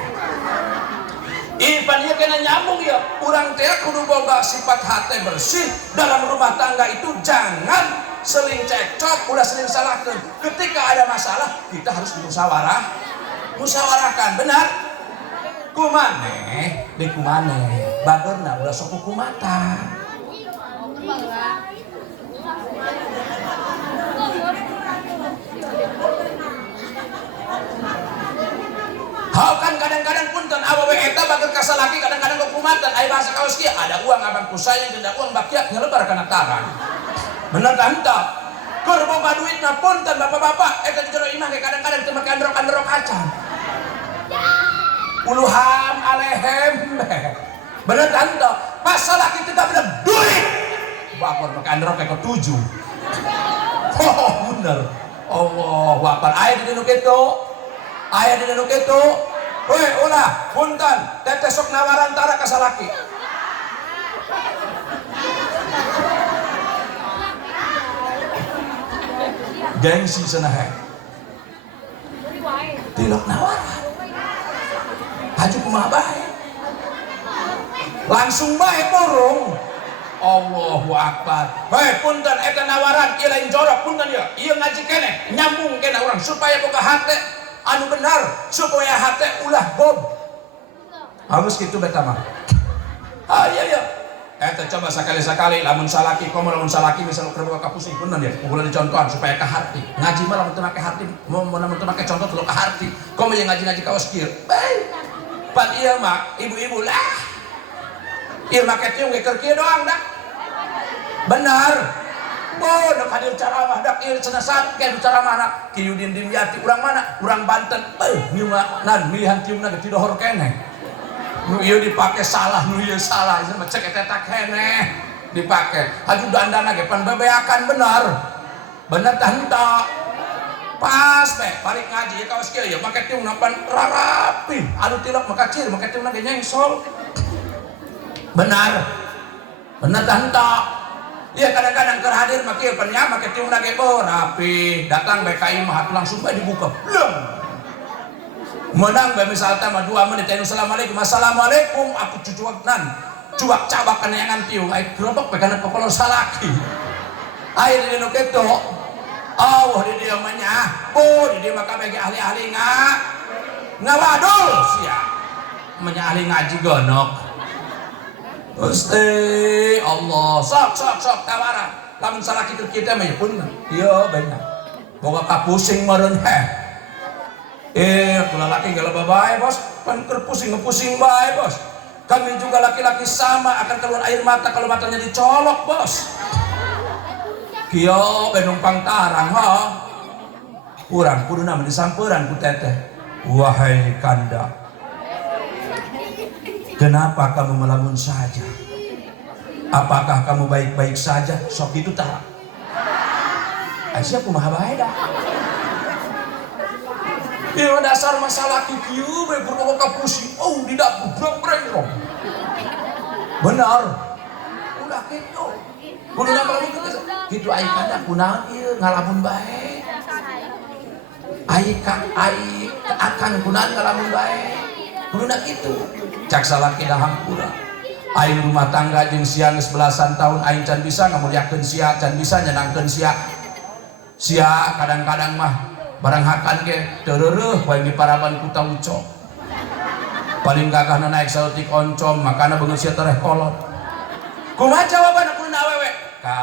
Ipan ieu kena nyambung ya. Urang teh kudu boga sifat hate bersih dalam rumah tangga itu jangan seling cekcok, udah seling salahkeun. Ketika ada masalah, kita harus musyawarahkan, benar? Kumaneh, dek kumaneh, bagorna udah sok hukumatan. Hal kan kadang-kadang punten awewe eta bageur kasalaki kadang-kadang hukumatan. Aya bahasa kaos kieu ada uang abang kusayang jeung uang bakiak ngelebar kana taran. Bener kan tah? Keur boga duitna punten bapak-bapak eta di jero imah ge kadang-kadang teu make androk-androk acan. Puluhan alehem bener kan toh pas laki kita bener duit bakor pakai androk kayak 7 bener Allah wakar ayah di denu kitu weh ulah punten teteh sok nawaran tara ka salaki gengsi cenah tilok nawaran haju kumaha bae langsung bae burung Allahu akbar. Hei punten eta nawaran ieu lain jorok punten ya. Ieu ngaji keneh nyambung keneh urang supaya boga hate anu benar supaya hate ulah bob. Halus kitu beta mah. Iya. Eta coba sakali-sakali lamun salaki komo lamun salaki misal keur boga kapusing punten ya. Ulah dicontohan supaya ka harti. Ngaji mah lamun teu make harti, mun lamun teu make contoh teu ka harti. Komo yang ngaji-ngaji kaos kieu. Bae. Pan iya mah ibu-ibu lah ieu make tiung ge keur kieu doang dah benar oh dak hadir ceramah dak ieu cenah satke ceramah anak Ki Yudin Dimyati urang mana urang Banten nan milihan tiungna ge tidohor keneh nu ieu dipake salah nu ieu salah ieu mah cek eta keneh dipake haju dandana ge pan bebeakan bener tah henteu pas balik ngaji ya kaos kieu ya make tiung napan rarapi anu tilok makacir make tiungna ge nyengsol benar tah henteu ieu kadang-kadang keur hadir make ieu pan nya make tiungna ge rapi datang BKI mah langsung bae dibuka bleng menang bae misalnya mah 2 menit assalamualaikum aku cuak cabak keneangan tiung ai gerobak pegana kepala salaki aya di nu kitu Allah di dia manya, di dia maka bagi ahli-ahli ngawadul sia, manya ahli ngaji gonok. Gusti Allah, sok tawaran. Lamun salah kita mah pun, iya benar. Boga kapusing meureun kalau laki gak lebih baik bos, kan pusing baik bos. Kami juga laki-laki sama akan keluar air mata kalau matanya dicolok bos. Kiyo penumpang tarang ha urang kudu nama disamperan ku teteh wahai kanda kenapa kamu melamun saja Apakah kamu baik-baik saja? Sok itu tak. Aisyah kumaha bae dah. Ieu dasar masalah kieu bae berbawa pusing. Oh, tidak breng-breng. Benar. Udah gitu. Kudu nambah gitu ai kada kunaon ieu ngalamun bae. Ai akan kunaon ngalamun bae. Kudu gitu. Cak salaki dah hampura. Aing rumah tangga jeung sia geus belasan tahun aing can bisa ngamulyakeun sia, can bisa nyenangkeun sia. Sia kadang-kadang mah barang hakan ge teu reureuh poe diparaban ku tauco. Paling gagahna naik saeutik oncom, makana beungeut sia teh kolot. Kumaha jawabanna kudu awewe? Ka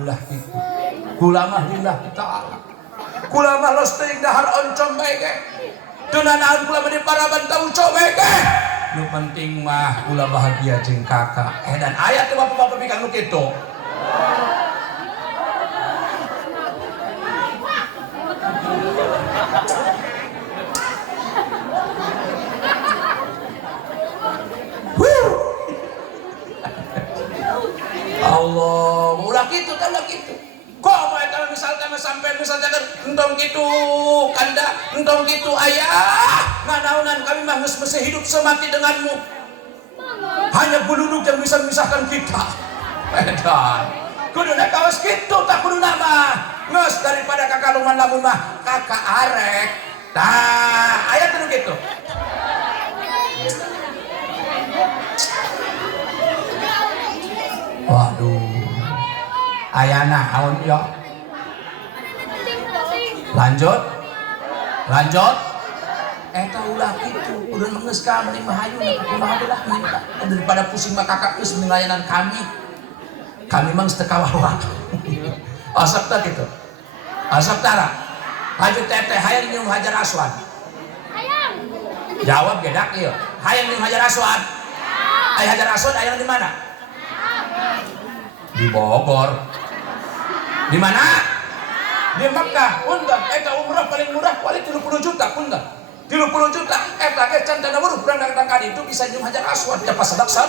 ulah kitu. Kula mah lillahi ta'ala. Kula mah los teuing dahar oncom bae ge. Teu naon kula mah diparaban tauco bae ge. Nu penting mah kula bahagia jeung kakak. Dan aya teh bapak-bapak pikir nu kitu. Allah, ulah kitu teh ulah kitu. Kok moe teh misalkan sampean misalkan entong kitu kanda, entong kitu ayah. Nanaonan kami mah geus mesti hidup semati denganmu. Hanya buluduk yang bisa memisahkan kita. Edan. Kuduna kawas kitu tak kuduna mah. Geus daripada kakaluman lamun mah kakak arek. Tah, aya teh kitu. Waduh. Ayana aun yo. Lanjut. Eta ulah kitu. Udah geus ka mending mah hayu kumaha lah minta. Daripada pusing mah kakak geus melayanan kami. Kami mah geus teu kawawa. Asap teh kitu. Asap tara. Haju teteh hayang nyium Hajar Aswad. Hayang. Jawab gedak ieu. Hayang nyium Hajar Aswad. Ai Hajar Aswad aya di mana? Di Bogor. Di mana? Di Mekah. Punten, eta umrah paling murah paling 30 juta punten. 30 juta eta ge can tanda weruh urang datang ka ditu bisa nyium Hajar Aswad teh pasadak sat.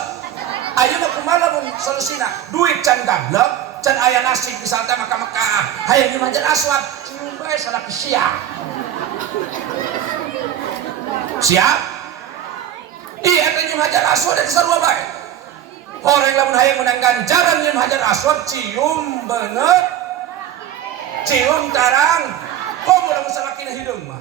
Ayeuna kumaha mun solusina? Duit can gablek, can aya nasib misalnya maka Mekah. Hayang nyium Hajar Aswad, cium bae salaki siap. Siap? Iya eta nyium Hajar Aswad eta sarua bae. Orang lamun hayang menang ganjaran nyium Hajar Aswad cium bener. Cium tarang. Kok udah salakina hidung mah.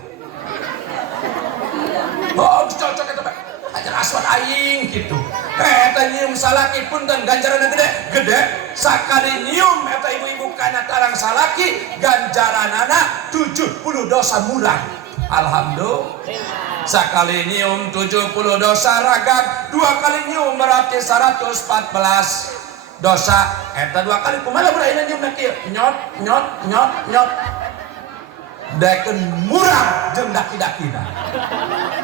Oh, cocok eta bae. Hajar Aswad aing gitu. Eta nyium salaki punten ganjaranna gede. Sakali nyium eta ibu-ibu kana tarang salaki ganjaranana 70 dosa murah. Alhamdulillah. Sakali nyium 70 dosa ragam, 2 kali nyium berarti 114 dosa. Eta 2 kali kumaha beraina nyium kieu? Nyot. Deken murah jeung daki-dakina.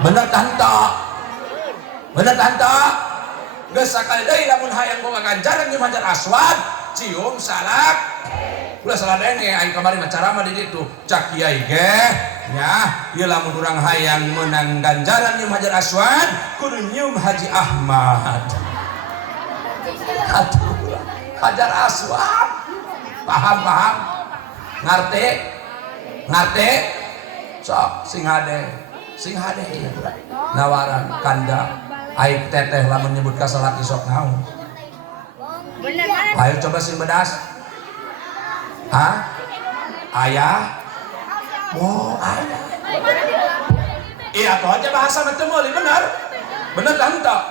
Bener tanta. Geus sakali deui lamun hayang boga ganjaran nyium Hajar Aswad, cium salak. Ulah salah denge aing kamari mah caramah di ditu. Cak kiai ge nya ieu lamun urang hayang meunang ganjaran nyium Hajar Aswad kudu nyium Haji Ahmad. Atuh Hajar Aswad. Paham? Ngarti? Sok sing hade ieu nawaran kanda aing teteh lamun nyebut ka salaki sok naon. Ayo coba sing bedas. Hah? Ayah? Oh, ayah. Iya, tuh aja bahasa metemoli, benar kan tak?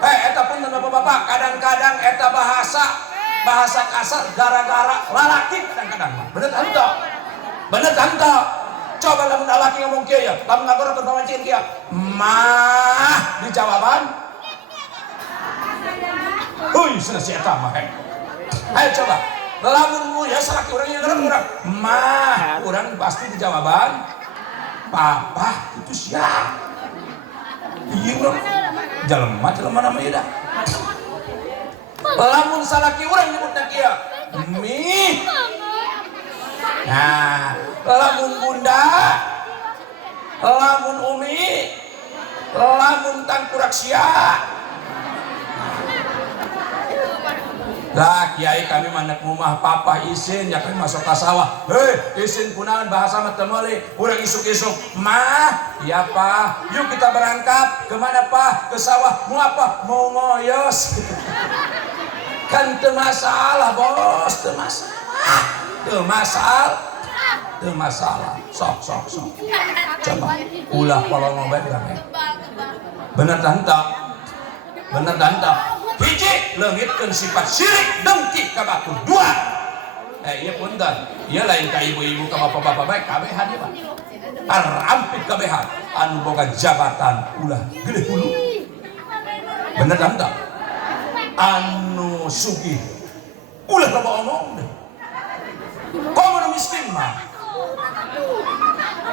Eta pun bapak-bapak, kadang-kadang eta bahasa kasar gara-gara lalaki kadang-kadang. Bener kan tak? Coba lamun lalaki ngomong kieu ya, lamun ngagor teu pamancing kieu. Mah di jawaban. Heuy, cenah si eta mah. Ayo coba. Lamun ya salaki urang yang urang mah urang pasti di jawaban papa itu sia. Iya urang jelema nama ieu dah. Lamun salaki urang nyebutna kieu mi. Nah, lamun bunda, lamun umi, lamun tangkurak sia. Lah kiai kami manek rumah papa isin ya kami masuk ke sawah. Hei isin kunaon bahasa mah teu meuli. Urang isuk-isuk, "Mah, iya Pak. Yuk kita berangkat. Kemana Pak? Ke sawah. Mau apa? Mau ngoyos." Kan teu masalah, Bos, teu masalah. Teu masalah. Teu masalah. Sok. Coba ulah kalau ngobat urang. Bener tantang. Bener tantang. Hiji, leungitkeun sifat syirik dengki ka batur. Dua, ieu punten, ieu lain ka ibu-ibu ka bapak-bapak bae kabehan ieu Pak. Arampit kabehan anu boga jabatan ulah gede hulu. Bener tantang. Anu sugih ulah loba omong deh. Komo nu miskin mah.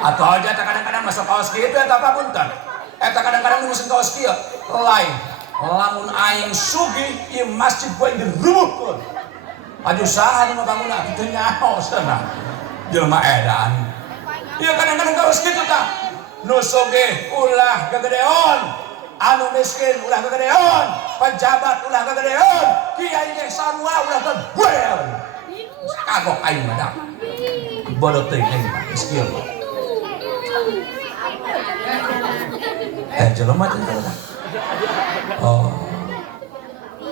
Atau aja kadang-kadang masuk kaos kieu eta apa punten. Eta kadang-kadang musim kaos kieu lain. Lamun aing sugih ieu masjid poe dirubuhkeun. Aju saha nu bangun kitu nyaho cenah. Jelema edan. Ieu kadang-kadang kaos kitu tah. Nu sugih ulah gagedeon, anu miskin ulah gagedeon, pejabat ulah gagedeon, kiai ge sarua ulah gagedeon. Kagok aing mah dah. Bodoh teuing aing mah geus kieu mah. Jelema teh tah. Oh.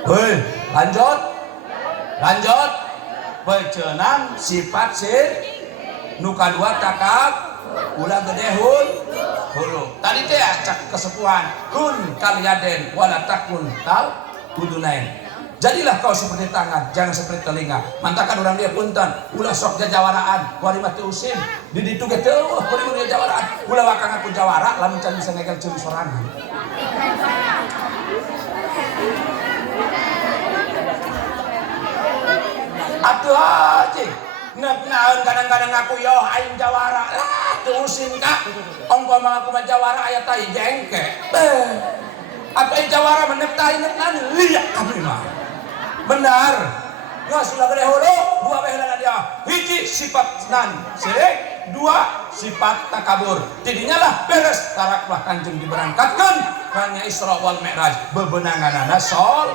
Hei, lanjut. Peceunang sifat nu kadua takab ulah gedehun hulu. Tadi teh cak kesepuhan kun kaliaden wala takun kal kudunain. Jadilah kau seperti tangan, jangan seperti telinga. Mantakan orang dia punten, ulah sok jajawaraan, kuari mah teu usin. Di ditu ge teu kuari dia jawaraan. Ulah wakang aku jawara lamun can bisa ngegel ceuli sorangan. Atuh aja naon kadang-kadang aku yo aing jawara lah teu usin ka ongko mah aku mah jawara aya tai jengke apa jawara menek tai nek liat kami mah benar geus ulah gede hulu dua baheula dia hiji sifat nan syirik dua sifat takabur tidinya lah beres taraklah kanjeng diberangkatkeun kana Isra wal Mi'raj bebenanganana sol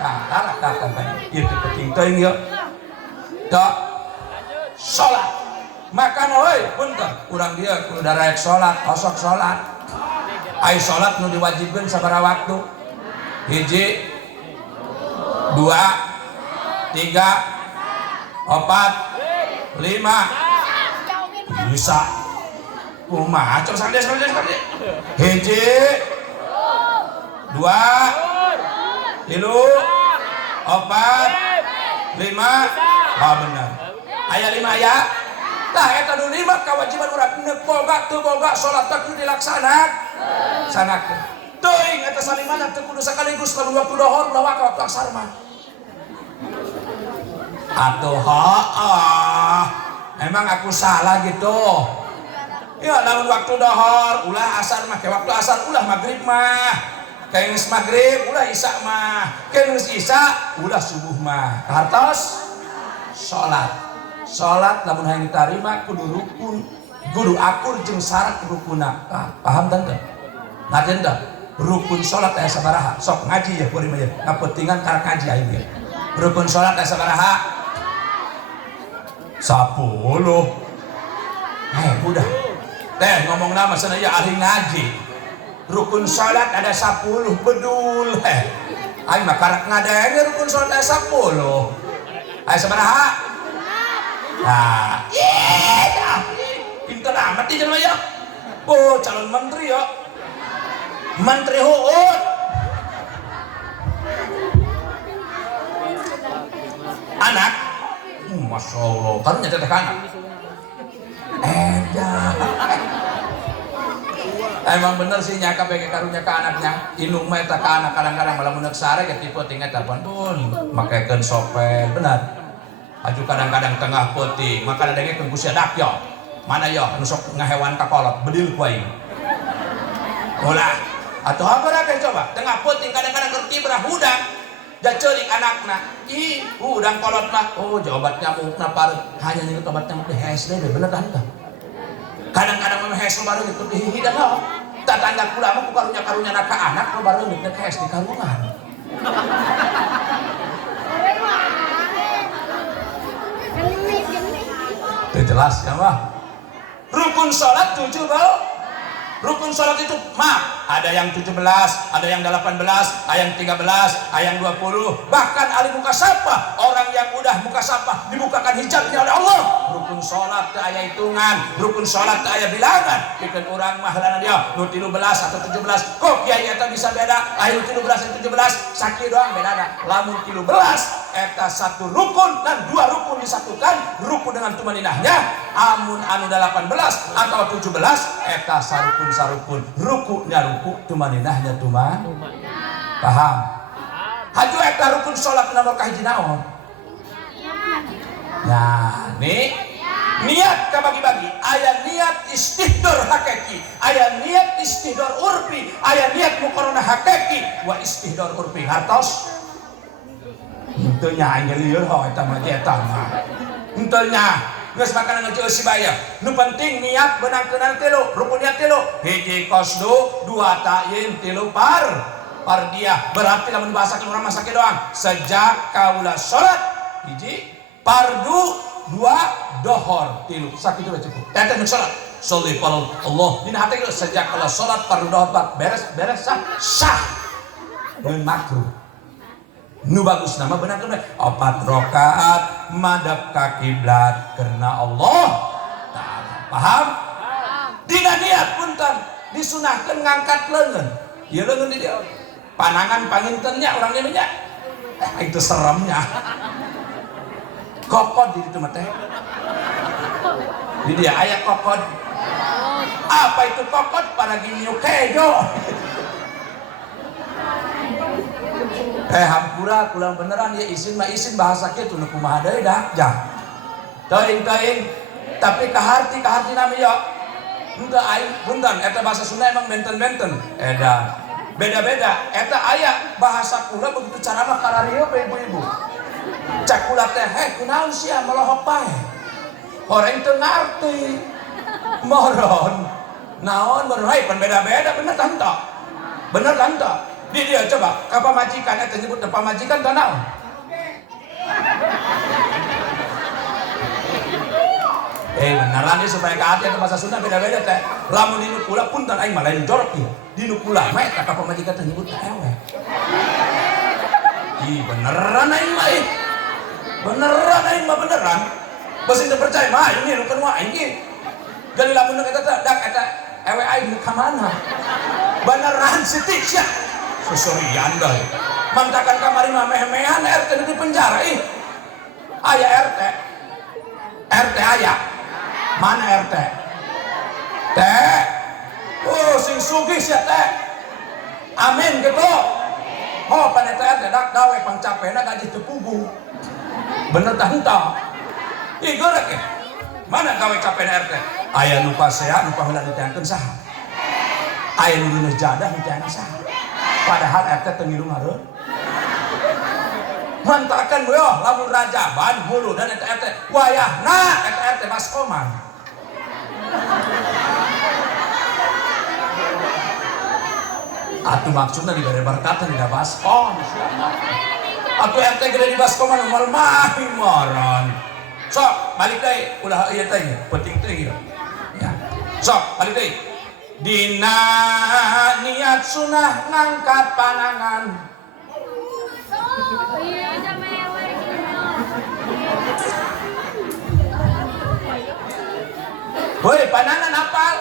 tarak tadi ieu teh penting teuing ieu dak salat makan euy punten urang dia kudu daek salat osok salat ai salat nu diwajibkeun sabaraha waktu hiji 2 3 4 5 bisa kumaha cok sandes hiji 2 3 4 5 benar aya 5 aya tah eta nu 5 kewajiban urang neuk boga teu boga salat teh kudu dilaksanakeun teuing eta salimana teu kudu sakaligus lamun waktu dohor ulah waktu asar mah atuh emang aku salah gitu ya lamun waktu dohor ulah asar mah ke waktu asar ulah maghrib mah kayak geus maghrib ulah isya mah kayak geus isya ulah subuh mah hartos salat lamun hayang ditarima kudu rukun kudu akur jeung syarat rukunna paham tante ngajen teh rukun salat aya sabaraha sok ngaji ya kuring mah ya ngapentingan karek ngaji aing ya rukun salat aya sabaraha 10 udah teh ngomong nama sana ya ahli ngaji rukun salat ada 10 bedul aing mah karek ngadenge rukun salat aya 10 aya sabaraha nah pinter amat di jelema ya calon menteri ya menteri huut anak masya Allah kan nyata teh anak emang bener sih nyaka pake karunya ke anaknya indung mah eta ka anak kadang-kadang malah meuneu sare ge tipe tinggal telepon pun makekeun sopel benar aju kadang-kadang tengah peuting maka dadengekeun ku sia dak yo mana yo anu sok ngahewan ka kolot bedil ku aing ulah atuh habara teh coba tengah peuting kadang-kadang keur kibrah hudang da ceulik anakna ih hudang kolot mah oh obat nyamukna pareut hanya nyeut obat nyamuk di HSD bener kan tah kadang-kadang mah HSD baru gitu di dan lo tatangga kula mah ku karunya ka anak lo baru gitu HSD karungan jelas ya mah. Rukun sholat 7 Rukun sholat itu ada yang 17, ada yang 18, ada yang 13, ada yang 20. Bahkan ahli mukasafah, orang yang udah mukasafah dibukakan hijabnya oleh Allah. Rukun sholat teu aya hitungan, rukun sholat teu aya bilangan. Pikeun urang mah heulana dia nu 13 atau 17. Kok kiai eta bisa beda? Aya 13 dan 17, sakieu doang bedana. Lamun 13 eta satu rukun dan 2 rukun disatukan, rukun dengan tumaninahnya. Amun anu 18 atau 17 eta sarukun rukunya ruku tumaninahnya tuman. Paham? Haju eta rukun sholat nomor kahiji naon? Nah, nih niat kabagi-bagi. Aya niat istihdor hakiki, aya niat istihdor urfi, aya niat muqarana hakiki wa istihdor urfi. Hartos henteu nya aing lieur ho eta mah eta mah. Henteu nya geus makanan ngeuceus si bayar. Nu penting niat beunangkeun tilu, rukun niat tilu. Hiji qasdu, 2 ta'yin, 3 fardiyah. Berarti lamun bahasakeun urang mah sakieu doang. Sejak kaula salat hiji fardu, 2 dohor, 3. Sakitu we cukup. Eta nu salat. Sholli fardu Allah. Dina hate sejak kaula salat fardu dohor beres sah. Mun makruh. Nu bagus nama benar 4 rakaat madhab ka kiblat karena Allah Ta'ala. Paham? Dina niat punten disunahkeun ngangkat leungeun. Ieu leungeun di dia. Panangan pangintennya urang dieu nya. Itu seremnya. Kokod di ditu mah teh. Di dia aya kokod. Apa itu kokod? Paragimio kejo. Hampura kulang beneran ya isin mah isin bahasa kitu nu kumaha deui dah jah. Teuing tapi kaharti nami ya. Henteu aing punten eta bahasa Sunda emang benten-benten. Edan. Beda-beda eta aya bahasa kula begitu cara mah kararieu ibu-ibu. Cak kula teh kunaon sia melohok bae. Horeng teu ngarti. Moron. Naon moron pan beda-beda bener kan tah? Bener kan tah? Di dia coba ka pamajikan eta nyebut pamajikan teh naon? Beneran nih supaya ka hati bahasa Sunda beda-beda teh. Lamun di nu kula punten aing mah lain jorok ieu. Di nu kula mah eta ka pamajikan teh nyebut ewe. Beneran aing mah ieu. Beneran aing mah beneran. Beusi teu percaya mah ini nu keun aing ieu. Jadi lamun eta teh dak eta ewe aing nu ka mana? Beneran seutik sia. Susurian dah. Mantakan kamari mah meh-mehan RT di penjara ih. Aya RT. RT aya. Mana RT? Teh. Sing sugih sia teh. Amin gitu. Pan eta RT dak gawe pangcapena gaji teu pugu. Bener tah henteu. Ih gorek ya. Mana gawe capena RT? Aya nu pasea nu paheula ditengkeun saha? Aya nu dina jadah ditengkeun saha? Padahal RT teu ngilu ngareun. Mantakan we lamun rajaban hulu dan eta RT wayahna eta RT baskoman. Atuh maksudna dibere berkatan dina baskom. Atuh RT gede di baskoman moal mahi moron. Sok balik deui ulah ieu teh penting teh ieu. Ya. Sok balik deui. Dina niat sunah ngangkat panangan. Woi panangan apal?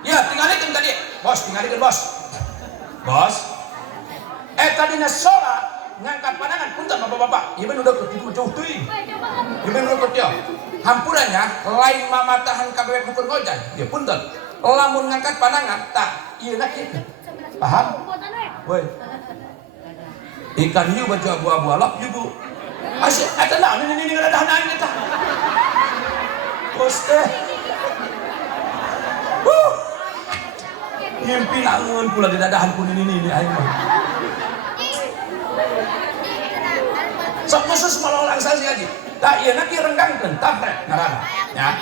Ya tinggalikeun tadi. Bos tinggalikeun bos. Bos. Eta dina salat ngangkat panangan punten bapak-bapak. Ieu mah udah kudu jauh teuing. Ieu mah udah kudu. Hampurannya lain mamatahan kabeh ukur ngojan. Ya punten. Lamun ngangkat panangan tak ieu na kieu. Paham? Woi. Ikan hiu baju abu-abu alap juga. Asih eta naon ini ngadahan aing eta. Bos teh. Ngimpi nangun pula di dadahan ku ini aing mah. Sok khusus malolang sasi aja. Tah ieu na kieu renggangkeun tabrek ngaranna. Ya.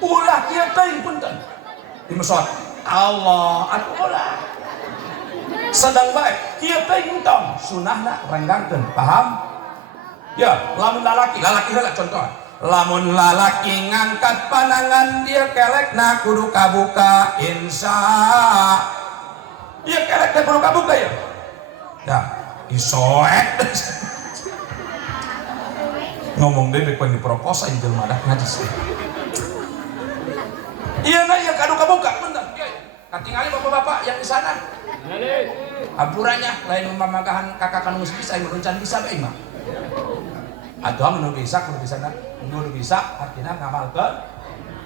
Ulah kieu teuing punten. Di mesot Allah atulah sedang baik kieu teh entong sunahna renggangkeun paham ya lamun lalaki heula contoh lamun lalaki ngangkat pandangan dia kelekna kudu kabuka insya iya kelekna kudu kabuka ya ya isoek ngomong deh pengen diproposa yang jelma dah ngaji sih iya nah ya kadu kabuka bener katingali bapak-bapak yang di sana apurannya lain memamagahan kakak kanu bisa yang merencan bisa bae mah atau menurut bisa kudu bisa kan menurut bisa artinya ngamalkeun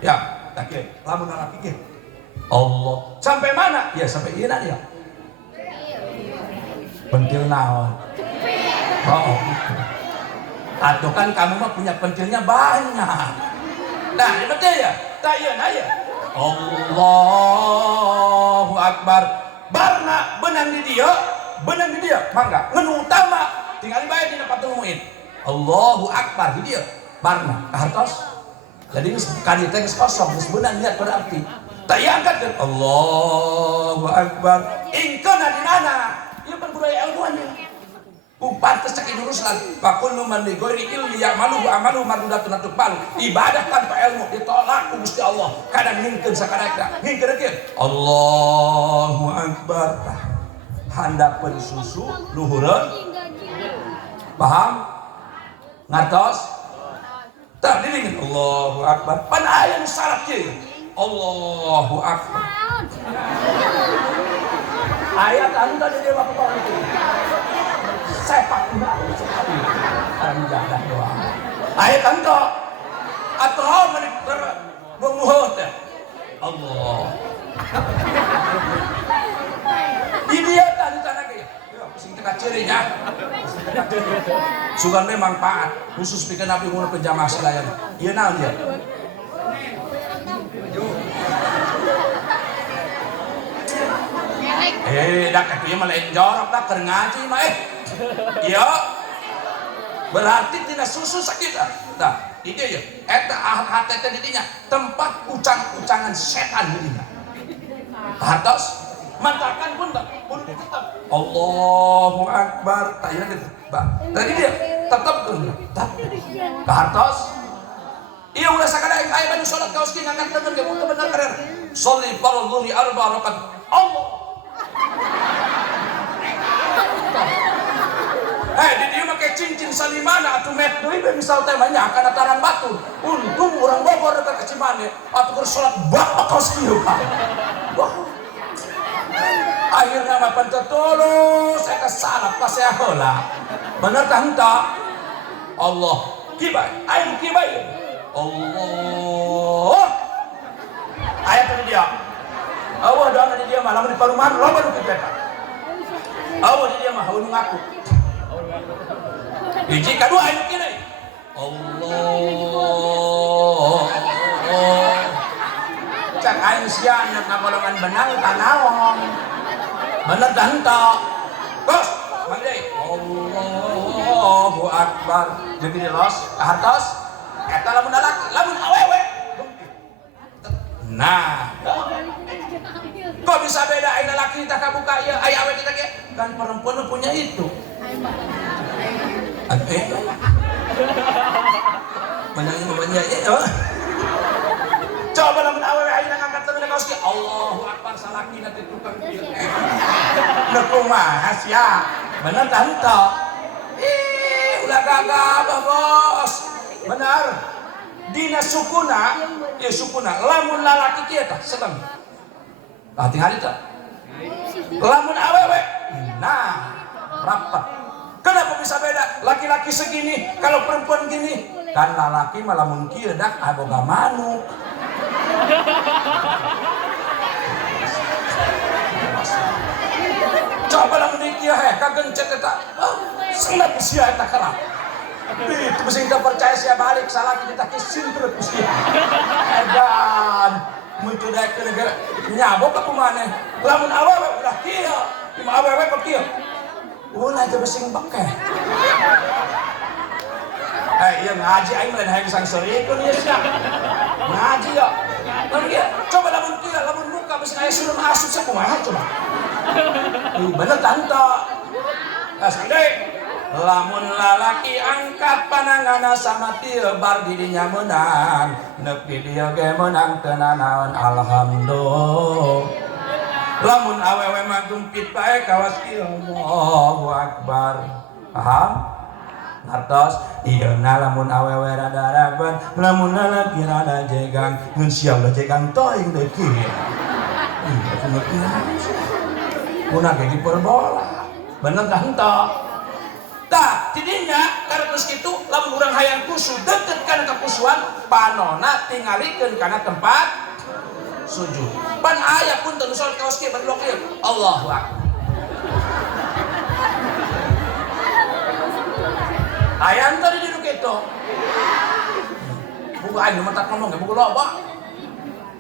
ya tak kieu lamun lalaki kieu Allah sampai mana ya sampai ieu ya pentil naon oh atau kan kamu mah punya pentilnya banyak nah ini betul ya tak ieu na ya Allahu Akbar barna benang di dia mangga ngan utama tinggal bae dina patung muin Allahu Akbar di dia barna hartos jadi kali teh kosong geus beunang niat berarti tak angkat kan Allahu Akbar ingkeun di mana ieu kan budaya ilmuwan ya pantes cek jurus lan fakul man li ghairi ilmi ya'malu amalu mardudatun tuqbal ibadah tanpa ilmu ditolak ku Gusti Allah kadang ngingkeun sakadang ngingkeun kieu Allahu Akbar handapeun susu luhureun paham ngartos tak diringin Allahu Akbar pan aya nu syarat kieu Allahu Akbar ayat anu tadi dia bapak itu sepak bola anjadah doang ayat anu atau menik bermuhut Allah di dia tadi tanah kayak sing teka cirinya sugan memang manfaat khusus bikin nabi mulai penjamaah selayan iya naon dia dak kaki mah lain jorok dah keur ngaji mah iya berarti tina susu sakit dah itu ya eta hati teh didinya tempat ucang-ucangan setan didinya hartos mantakan pun tak pun tetap Allahu Akbar tayang gitu tadi dia tetap tuh hartos iya ulah sakada aya banu salat kaos ki ngangkat tangan ge mun bener keren sholli fardhu arba rakaat Allah di dia pakai cincin salimana atuh met deui misal teh mah nya kana tarang batu untung urang Bogor dekat ka Cimande atuh keur salat bapak kaos kieu akhirnya mah pantetulus eta salat pas saya heula bener tah henteu Allah kibai aya kibai Allah aya teh dia Allah doa di dia mah lamun di parumahan loba nu kitu eta Allah di dia mah haun ngaku hiji kadua aya kieu Allah cak aing sia nya ngagolongan benang tanaon bener dah henteu bos mangde Allahu Akbar jadi los ka hartos eta lamun lalaki lamun awewe nah kok bisa beda aing lalaki tah kabuka ieu aya awewe kita ge kan perempuan punya itu banyak coba lamun awewe ayeuna ngangkat tangan kaos ki Allahu Akbar salaki nanti tukang kieu da kumaha sia bener tah henteu ulah gagah bos bener dina sukuna lamun lalaki kieu tah sedeng tinggali tah lamun awewe nah rapat kenapa bisa beda laki-laki segini kalau perempuan gini kan lalaki malah mun kieu dak aboga manuk coba lamun dikieu kagencet eta senep sia eta kalah itu mesti kita percaya sia balik salah kita kisin terus sia edan muncul daek ke negara nyabok ka kumaneh lamun awewe ulah kieu cuma awewe kok kieu ulah teh besing beke iya ngaji aing lain hayang sangseurikeun ieu sia ngaji ya lamun kieu coba lamun kieu lamun muka besi aya surum asup sia kumaha coba bener tah henteu sande lamun lalaki angkat panangana sama tiebar dirinya menang nepi dia ge menang tenanawan alhamdulillah lamun awewe magumpit bae kawas kieu Allahu akbar paham ngartos ieu na lamun awewe rada raban lamun lalaki rada jegang ngeun sia udah jegang toing deui kieu kuna ge diperbola bener tah henteu tah tidinya karetos kitu lamun urang hayang kusu deukeut kana kakusuan panonna tingalikeun kana tempat sujud pan aya pun teu salat kaos kieu bari kieu Allahu akbar aya tadi di dieu kitu buku aing mentak ngomong buku loba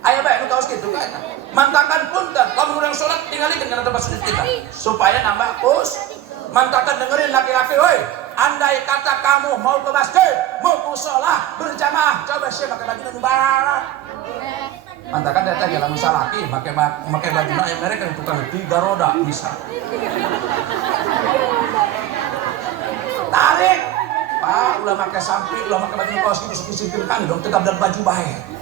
aya bae nu kaos kitu kan mantakan punten lamun urang salat tingalikeun kana tempat sujud kita supaya nambah mantakan dengerin laki-laki, woi, andai kata kamu mau ke masjid, mau ke sholat berjamaah, coba sih pakai baju nubara. Mantakan datang jalan musa laki, pakai baju yang mereka yang tukang 3 roda bisa. Tarik, pak, ulah pakai samping, ulah pakai baju kaos gitu, sikit-sikit kan, dong tetap dalam baju baik.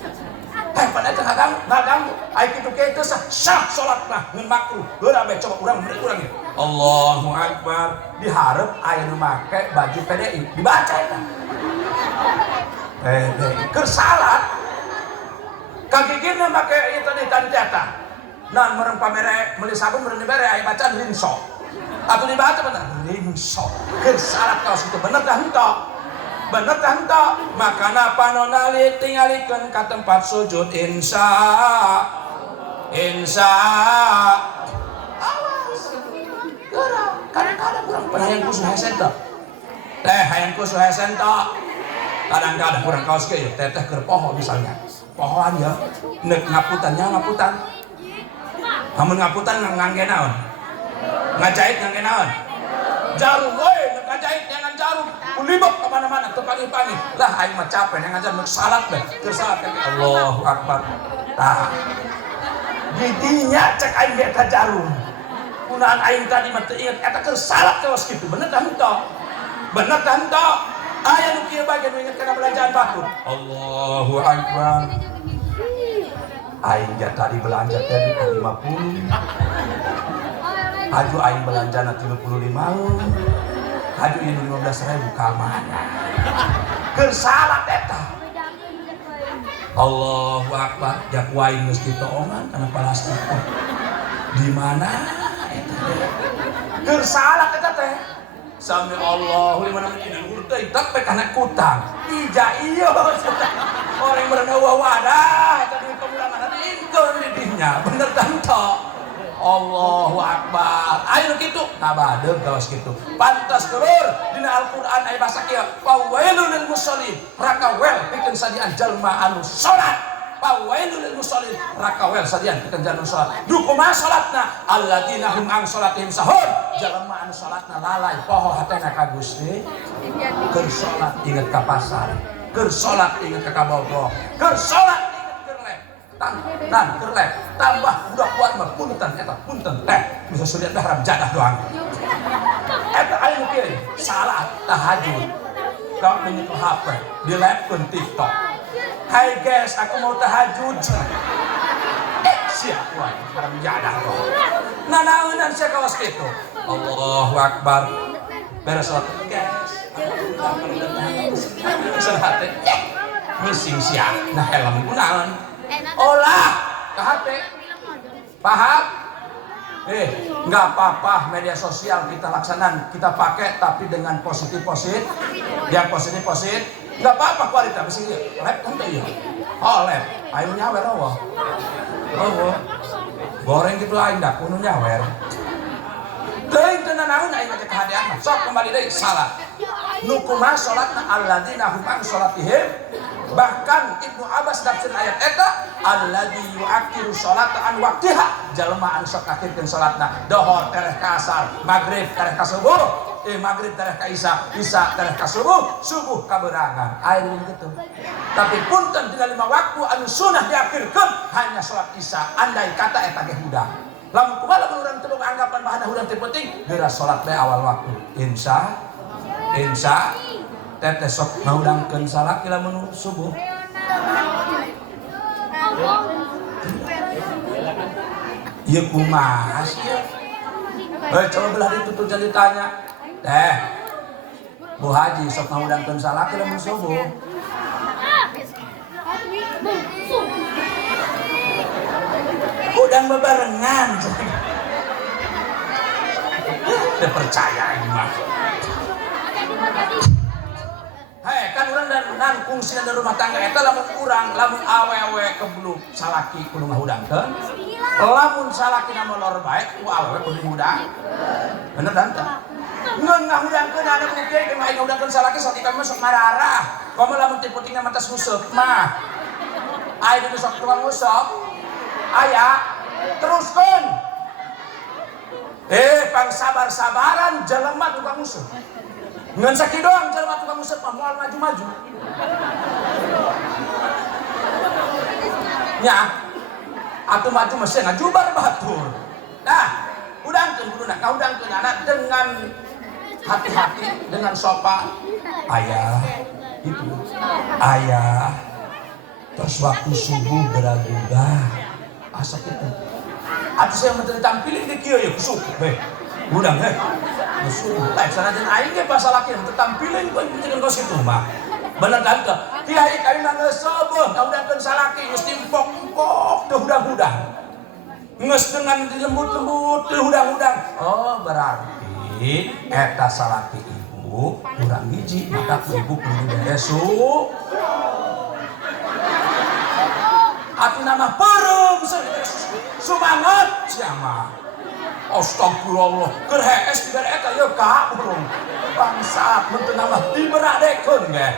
Pada itu nggak ganggu, ayo kita sah sholat nah, ngen makruh, berapa coba kurang ya. Allahu Akbar, diharap ayo memakai baju PDI, dibaca ya. PDI, kersalat, kaki kiri pakai itu di tadi non merem pamere, meli sabun merem bere, ayo baca rinso, atau dibaca benar rinso, kersalat kaos itu benar dah henteu. Bener kan tak? Makana panonali tingalikeun ka tempat sujud insya awas geura kadang-kadang kurang hayang kusu hesen teh hayang kusu hesen teh kadang-kadang kurang kaos ge teteh keur poho misalnya pohoan ya neuk ngaputan hamun ngaputan ngangge naon ngajait ngangge naon jarum woi ngajait jangan jarum ulibak kemana-mana terpangi-pangi lah aing mah capek yang ngajar salat deh tersalat Allahu Akbar tah didinya cek aing eta jarum kunaan aing tadi mah teu inget eta keur salat kawas kitu bener tah henteu aya nu kieu bae nu inget kana belanjaan batur Allahu Akbar aing ja tadi belanja tadi 50 aju aing belanja na 35 aju ini 15.000 ka mana keur salat eta Allahu Akbar jak waing geus ditoongan kana plastik di mana eta keur salat eta teh sami Allahu liman hamidah urteuy tapi kana kutang ija ieu orang berenang wadah eta di kemulangan ingkeun di dinya bener tah henteu Allahu Akbar ayo kitu nabadeug gaos kitu pantas kelur dina Al-Qur'an aya basa kieu fawailul lil musallin rakawel pikeun sadian jalma anu salat fawailul lil musallin rakawel sadian pikeun jalma salat duh kumaha salatna alladzina hum an salatihim sahun jalma anu salatna lalai poho hatena ka Gusti keur salat inget ka pasar keur salat inget ka kabogoh keur salat dan kerlep tambah budak kuat mah punten teh bisa suliat dahram jadah doang eta aya nu kieu salat tahajud kau menyetel HP dilepkeun TikTok hai guys aku mau tahajud siap wae dahram jadah doang nanaeunan sia kawas kitu Allahu Akbar beres salat guys salat missing sia nah helm kunaon olah ke HP paham? Nggak apa-apa media sosial kita laksanan kita pakai tapi dengan positif yang positif nggak apa-apa kualitas mesti lab kan tuh ya oh lab ayo nyawer oh goreng gitu aing dah kuno nyawer teuing teu nanaon aing ngajak kahadian sok kembali deui salat nu kumaha salatna alladzina hum an salatihim bahkan Ibnu Abbas tafsir ayat eta alladzi yu'akhiru sholata an waqtiha jalma anu sok ngakhirkeun salatna dohor tereh ka asar magrib tereh ka subuh magrib tereh ka isya tereh ka subuh ka berangan aya kitu tapi punten dina 5 waktu anu sunah diakhirkeun hanya salat isya andai kata eta ge hudang lamun kumaha lamun urang teu anggapan bahana hudang teu penting geura salat bae awal waktu insya insya teteh sok ngaudangkeun salaki lamun subuh. Ieu kumaha sih? Coba belah ditutup jadi tanya. Teh, Bu Haji sok ngaudangkeun salaki lamun subuh. Udang bebarengan. Udah percaya ini mah. Hei, kan urang dan kungsi dan rumah tangga eta lamun urang lamun awewe kebluk salaki kudu ngahudangkeun. Lamun salaki na molor bae ku awewe kudu ngahudang. Bener dan teh? Ngeun ngahudangkeun anak muge ge mah ngahudangkeun salaki sok ikam sok mararah. Komo lamun teu putingna mantas nguseup mah. Aya di sok tukang nguseup. Aya teruskeun. Pang sabar-sabaran jelema tukang nguseup. Ngan sakit doang jelema tukang nguseup mah moal maju-maju. Nya, atuh maju mesti ngajubar batur. Nah, udangkeun kuduna ngaudangkeun anak dengan hati-hati, dengan sopan. Ayah, itu. Ayah, terus waktu subuh beragugah. Asa kitu. Atuh saya menteri tampilin di kieu ya kusuk beh. Udang heh. Musuh, lain sanajan aing ge pas salaki teu tampilin ku jeung kos kitu mah. Bener kan teh? Kiai karina geus soboh ngaudangkeun salaki geus timpok-empok teu hudang-hudang. Geus dengan lembut-lembut teu hudang-hudang. Oh, berarti eta salaki ibu kurang hiji maka ibu kudu beres ati nama perem sumanget siapa astagfirullah keur hees keur eta yeuh ka burung bangsat mun teu nama diberadekeun ge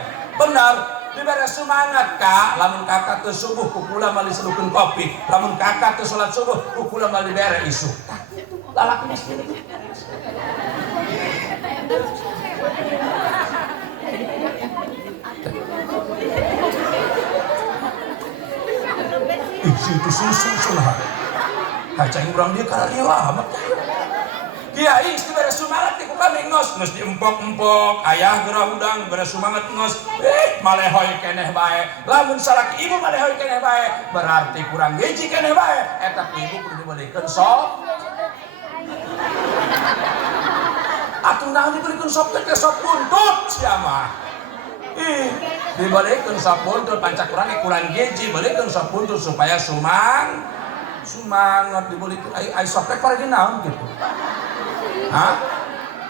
bener dibere semangat ka lamun kakak teu subuh ku kula mali sedukeun kopi lamun kakak teu salat subuh ku kula mali bere isuk lalaki mesti itu susu lah. Kacang urang dia karena dia lama. Kiai dibere semangat ku kami ngos diempok-empok ayah geura udang bere semangat ngos malehoy keneh bae lamun salaki ibu malehoy keneh bae berarti kurang hiji keneh bae eta ibu kudu dibelikeun sop atuh naon dibelikeun sop teh sop buntut sia mah dibelikeun sop buntut pancak kurang hiji belikeun sop buntut supaya sumangat dibelikeun ai sop teh paragi naon kitu. Hah?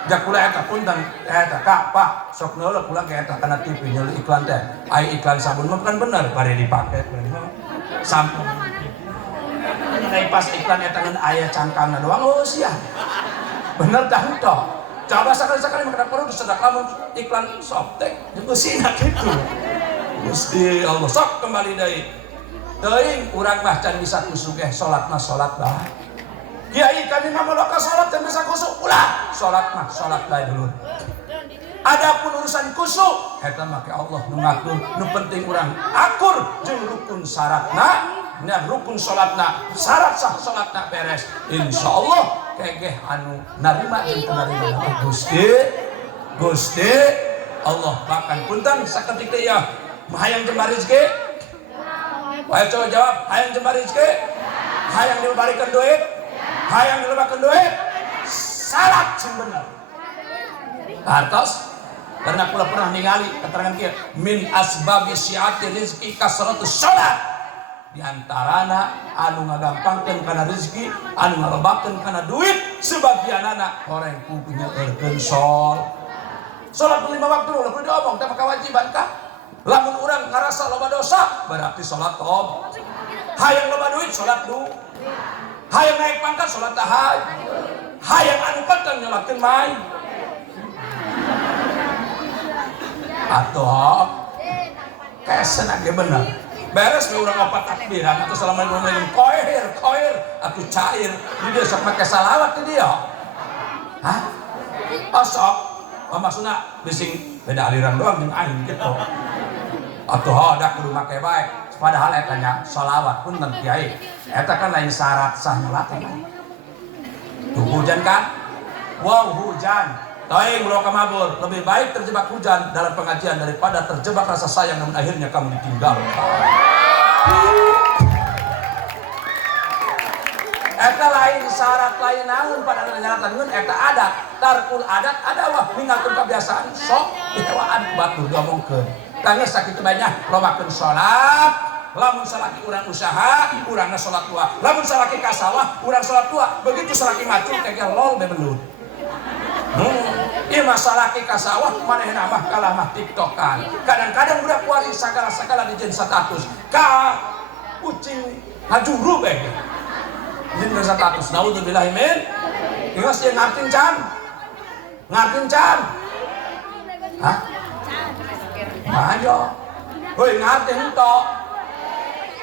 Jak kula eta punten eta Kak Pak sok neuleuk kula ke eta kana TV nyeul iklan teh. Ai iklan sabun mah kan bener bari dipake sampun. Nai pas iklan eta ngan aya cangkangna doang oh sia. Bener dah henteu. Coba sakali-sakali mah kada perlu sedak lamun iklan sop teh geusina kitu. Gusti Allah sok kembali deui. Teuing urang mah can bisa kusugeh salat mah salat bae. Kiai kami mah maloka salat teh bisa kusuk ulah salat mah salat bae dulu. Adapun urusan kusuk eta mah ke Allah nu ngatur nu penting urang akur jeung rukun syaratna nya rukun salatna syarat sah salatna beres insyaallah kegeh anu narima jeung teu narima Gusti Allah bahkan punten sakedik teh ya hayang jembar rezeki. Ayo coba jawab hayang jembar rezeki. Hayang dibalikan duit. Hayang dilebakeun duit salat sing bener. Artos karena kula pernah ningali keterangan kieu min asbabi syiati rizqi kasratus salat di antarana anu ngagampangkeun kana rezeki anu ngalobakeun kana duit sebagianana horeng kudu nyeurkeun salat 5 waktu ulah kudu diomong teh kewajiban kah lamun urang ngarasa loba dosa berarti salat top hayang loba duit salat du hayang naik pangkat salat tahaj hayang anu penting nyolatkeun main atuh kesen ge bener beres we urang opat takbiran atuh assalamualaikum koir atuh cair di dia sok make salawat ke dia hah osok maksudna bising beda aliran doang jeung aing kitu atuh hodak kudu make bae padahal eta nya shalawat punten kiai eta kan lain syarat sah nyolat tuh hujan kan wow hujan Toing bro kamabur, lebih baik terjebak hujan dalam pengajian daripada terjebak rasa sayang namun akhirnya kamu ditinggal. Eta lain syarat lain namun pada nyaratan ngeun eta adat. Tarkul adat adalah ninggalkeun kebiasaan sok ditewaan batur diomongkeun. Tangis sakitu banyak lobakeun salat, lamun salaki urang usaha, urangna salat tua. Lamun salaki ka sawah, urang salat tua. Begitu salaki macul kegel lol bebelut. Ieu masalah ke kasawah manehna mah kalah mah tiktokan. Kadang-kadang budak kuari sagala-sagala dijieun status. Ka kucing ngajuru bae. Dijieun status. Naudzubillah min. Geus ye ngartin can. Ngartin can. Hah? Ayo. Heuy ngartin ento.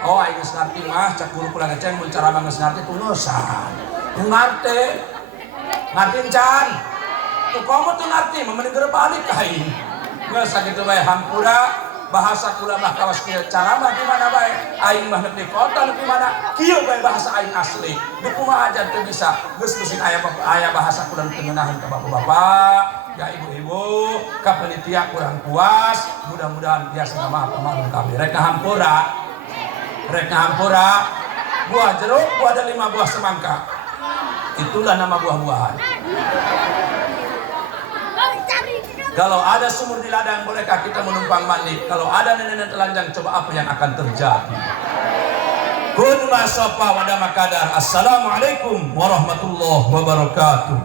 Oh aing geus ngarti mah cak guru kula ngeceng mun cara geus ngarti tulusan. Ngarti. Ngartin can. Kamu tuh ngerti, memenegara balik kain. Nggak sakit bae hampura bahasa kula mah kawas kieu cara mah di mana bae. Aing mah nepi kota nepi mana. Kieu bae bahasa aing asli. Di kumaha aja teu bisa. Geus tusin aya bahasa kula teu ngeunaheun ka bapak-bapak, ya ibu-ibu, ka panitia kurang puas. Mudah-mudahan biasa mah pamahaman kami. Rek hampura. Rek hampura. Buah jeruk, buah ada 5 buah semangka. Itulah nama buah-buahan. Kalau ada sumur di ladang, bolehkah kita menumpang mandi? Kalau ada nenek telanjang, coba apa yang akan terjadi? Kun ma sofa wa dama kadar. Assalamualaikum warahmatullahi wabarakatuh.